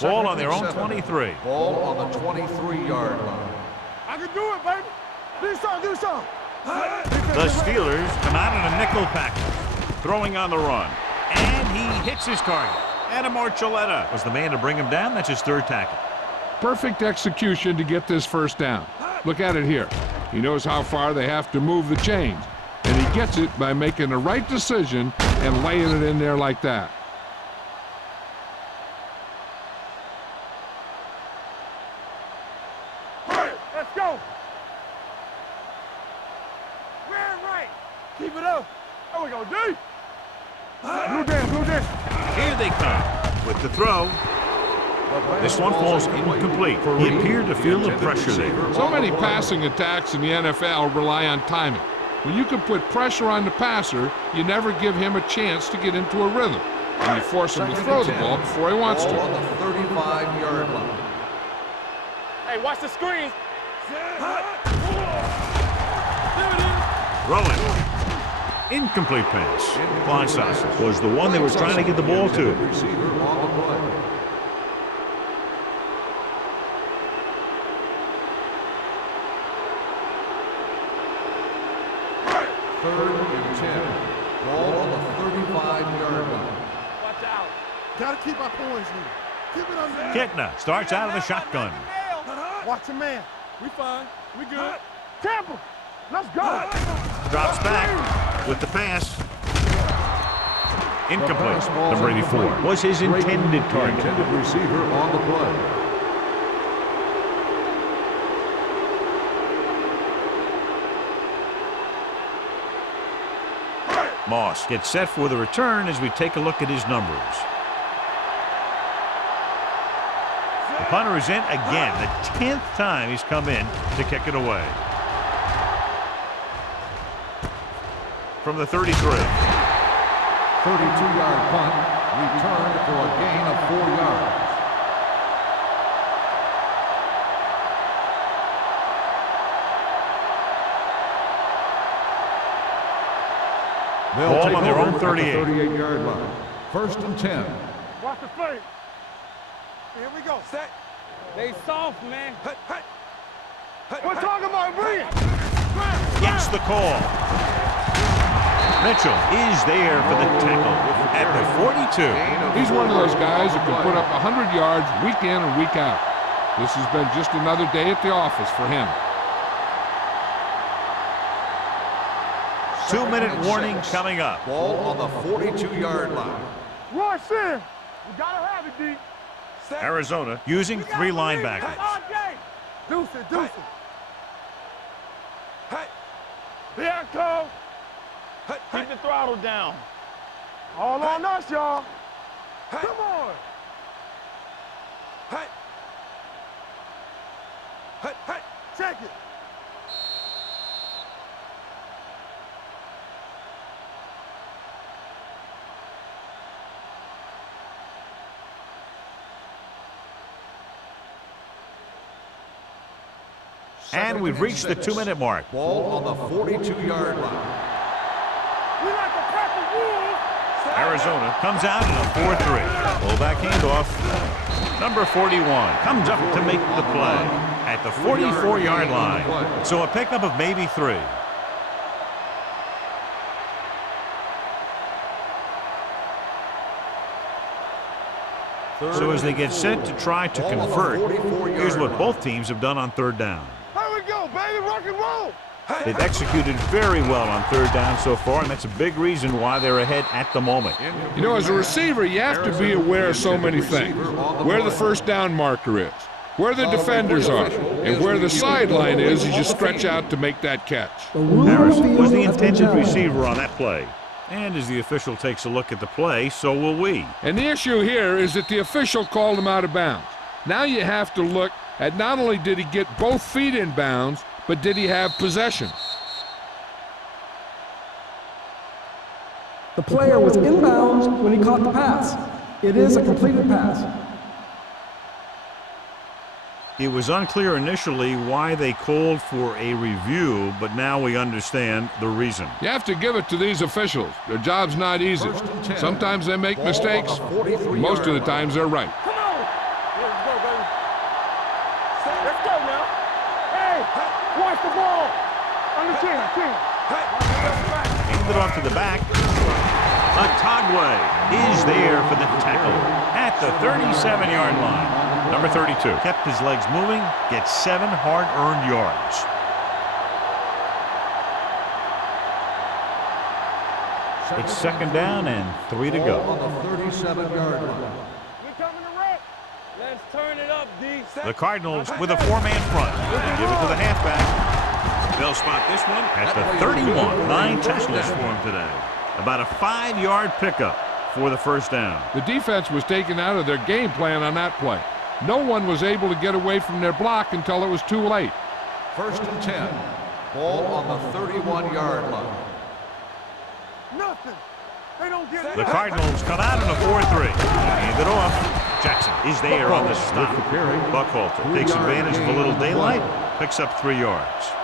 Ball on their own 23. Ball on the 23-yard line. I can do it, baby. Do something. The Steelers come out in a nickel package, throwing on the run. And he hits his target. Adam Archuleta was the man to bring him down. That's his third tackle. Perfect execution to get this first down. Look at it here. He knows how far they have to move the chains, and he gets it by making the right decision and laying it in there like that. Let's go. We're right. Keep it up. There we go, D. Blue dance. Here they come with the throw. This one falls incomplete. He appeared to feel the pressure there. So many passing attacks in the NFL rely on timing. When you can put pressure on the passer, you never give him a chance to get into a rhythm, and you force him to throw the ball before he wants Ball to. on the 35-yard line. Hey, watch the screen. Throwing. Incomplete pass. Klonsas was the one they were trying to get the ball to. Receiver on the play. Third and 10. Ball on the 35-yard line. Watch out. Gotta keep our poise here. Keep it under. Kitna starts out of the shotgun. Watch the man. We fine. We good. Tampa. Let's go. Drops back with the pass. Incomplete. Number 84 was his intended target. Intended receiver on the play. Moss gets set for the return as we take a look at his numbers. The punter is in again, the 10th time he's come in to kick it away. From the 33. 32-yard punt, returned for a gain of 4 yards. They'll Ball take on their over own at the 38. 38-yard line. First and 10. Watch the fake. Here we go. Set. They soft, man. We're talking about bring it. Gets the call. Mitchell is there for the tackle at the 42. He's one of those guys that can put up 100 yards week in and week out. This has been just another day at the office for him. 2-minute warning coming up. Ball on the 42-yard line. Rush in. We gotta have it, D. Set. Arizona using 3 linebackers. Deuce it, deuce it. Here I come. Keep the throttle down. All on us, y'all. Come on. Check it. And we've reached the 2-minute mark. Ball on the 42-yard line. We like to pack the wolves. Arizona comes out in a 4-3. Fullback handoff. Number 41 comes up to make the play at the 44-yard line. So a pickup of maybe 3. So as they get set to try to convert, here's what both teams have done on 3rd down. Here we go, baby, rock and roll. They've executed very well on 3rd down so far, and that's a big reason why they're ahead at the moment. You know, as a receiver, you have to be aware of so many things. Where the first down marker is, where the defenders are, and where the sideline is as you stretch out to make that catch. Harris was the intended receiver on that play. And as the official takes a look at the play, so will we. And the issue here is that the official called him out of bounds. Now you have to look at not only did he get both feet in bounds, but did he have possession? The player was inbounds when he caught the pass. It is a completed pass. It was unclear initially why they called for a review, but now we understand the reason. You have to give it to these officials. Their job's not easy. Sometimes they make mistakes. Most of the times they're right. Come on. Let's go, baby. Let's go now. Hey, watch the ball. On the chin. Handed off to the back. Atagwe is there for the tackle at the 37-yard line. Number 32 kept his legs moving, gets 7 hard-earned yards. It's 2nd down and 3 to go. On the 37-yard line. We coming to wreck. Let's turn it up, D. The Cardinals with a 4-man front. They give it to the halfback. They'll spot this one at the 31. 9 tackles for him today. About a 5-yard pickup for the first down. The defense was taken out of their game plan on that play. No one was able to get away from their block until it was too late. First and 10. Ball on the 31-yard line. Nothing. They don't get it. The Cardinals come out in a 4-3. Hand it off. Jackson is there on the stop. Buckhalter takes advantage of a little daylight, picks up 3 yards.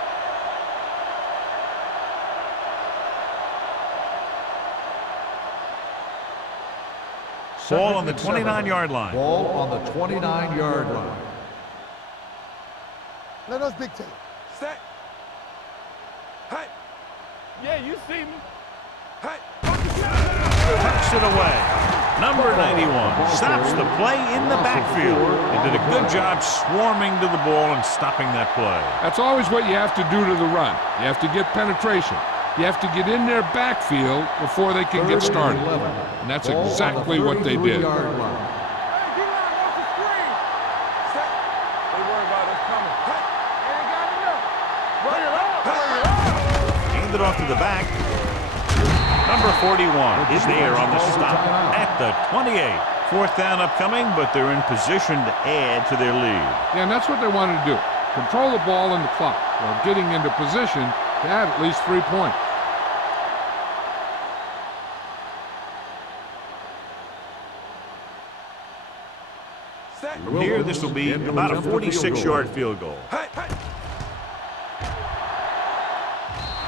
Ball on the 29-yard line. Ball on the 29-yard line. Let us dictate. Set. Hey. Yeah, you see me. Hey. Tucks it away. Number 91 stops the play in the backfield and did a good job swarming to the ball and stopping that play. That's always what you have to do to the run. You have to get penetration. You have to get in their backfield before they can get started. And that's exactly what they did. Hey, D-line off the screen. Set. They worry about us coming. Hey. Ain't got enough. Bring it up. Bring it up. Hand it off to the back. Number 41 is there on the stop at the 28. Fourth down upcoming, but they're in position to add to their lead. Yeah, and that's what they wanted to do. Control the ball and the clock while getting into position to add at least 3 points. Set. From here, this will be about a 46-yard field goal. Hey. Hey.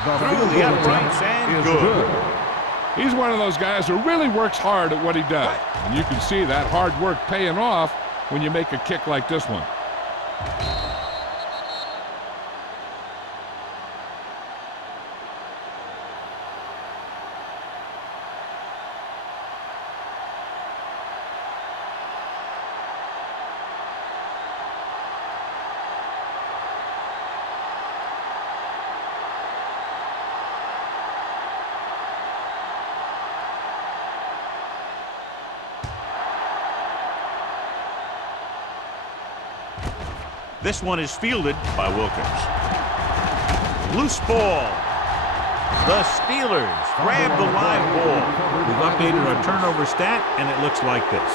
Through the uprights and good. He's one of those guys who really works hard at what he does. And you can see that hard work paying off when you make a kick like this one. This one is fielded by Wilkins. Loose ball. The Steelers grab the live ball. We've updated our turnover stat, and it looks like this.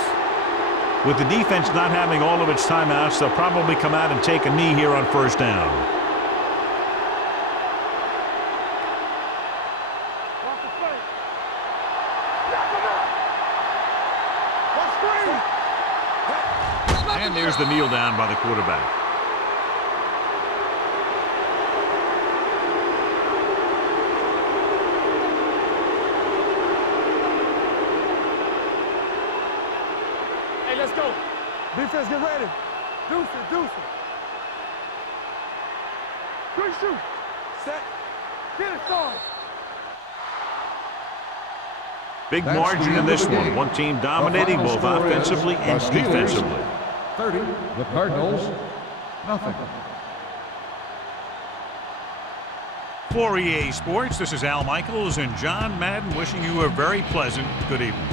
With the defense not having all of its timeouts, they'll probably come out and take a knee here on first down. Off the plate. Knock him up. And there's the kneel down by the quarterback. Hey, let's go. Defense, get ready. Deuce it, deuce it. Good shoot. Set. Get it started. Big That's margin the in end this of the one. game. One team The dominating final both score is offensively and the Steelers defensively. 30, the Cardinals, nothing. For EA Sports, this is Al Michaels and John Madden wishing you a very pleasant good evening.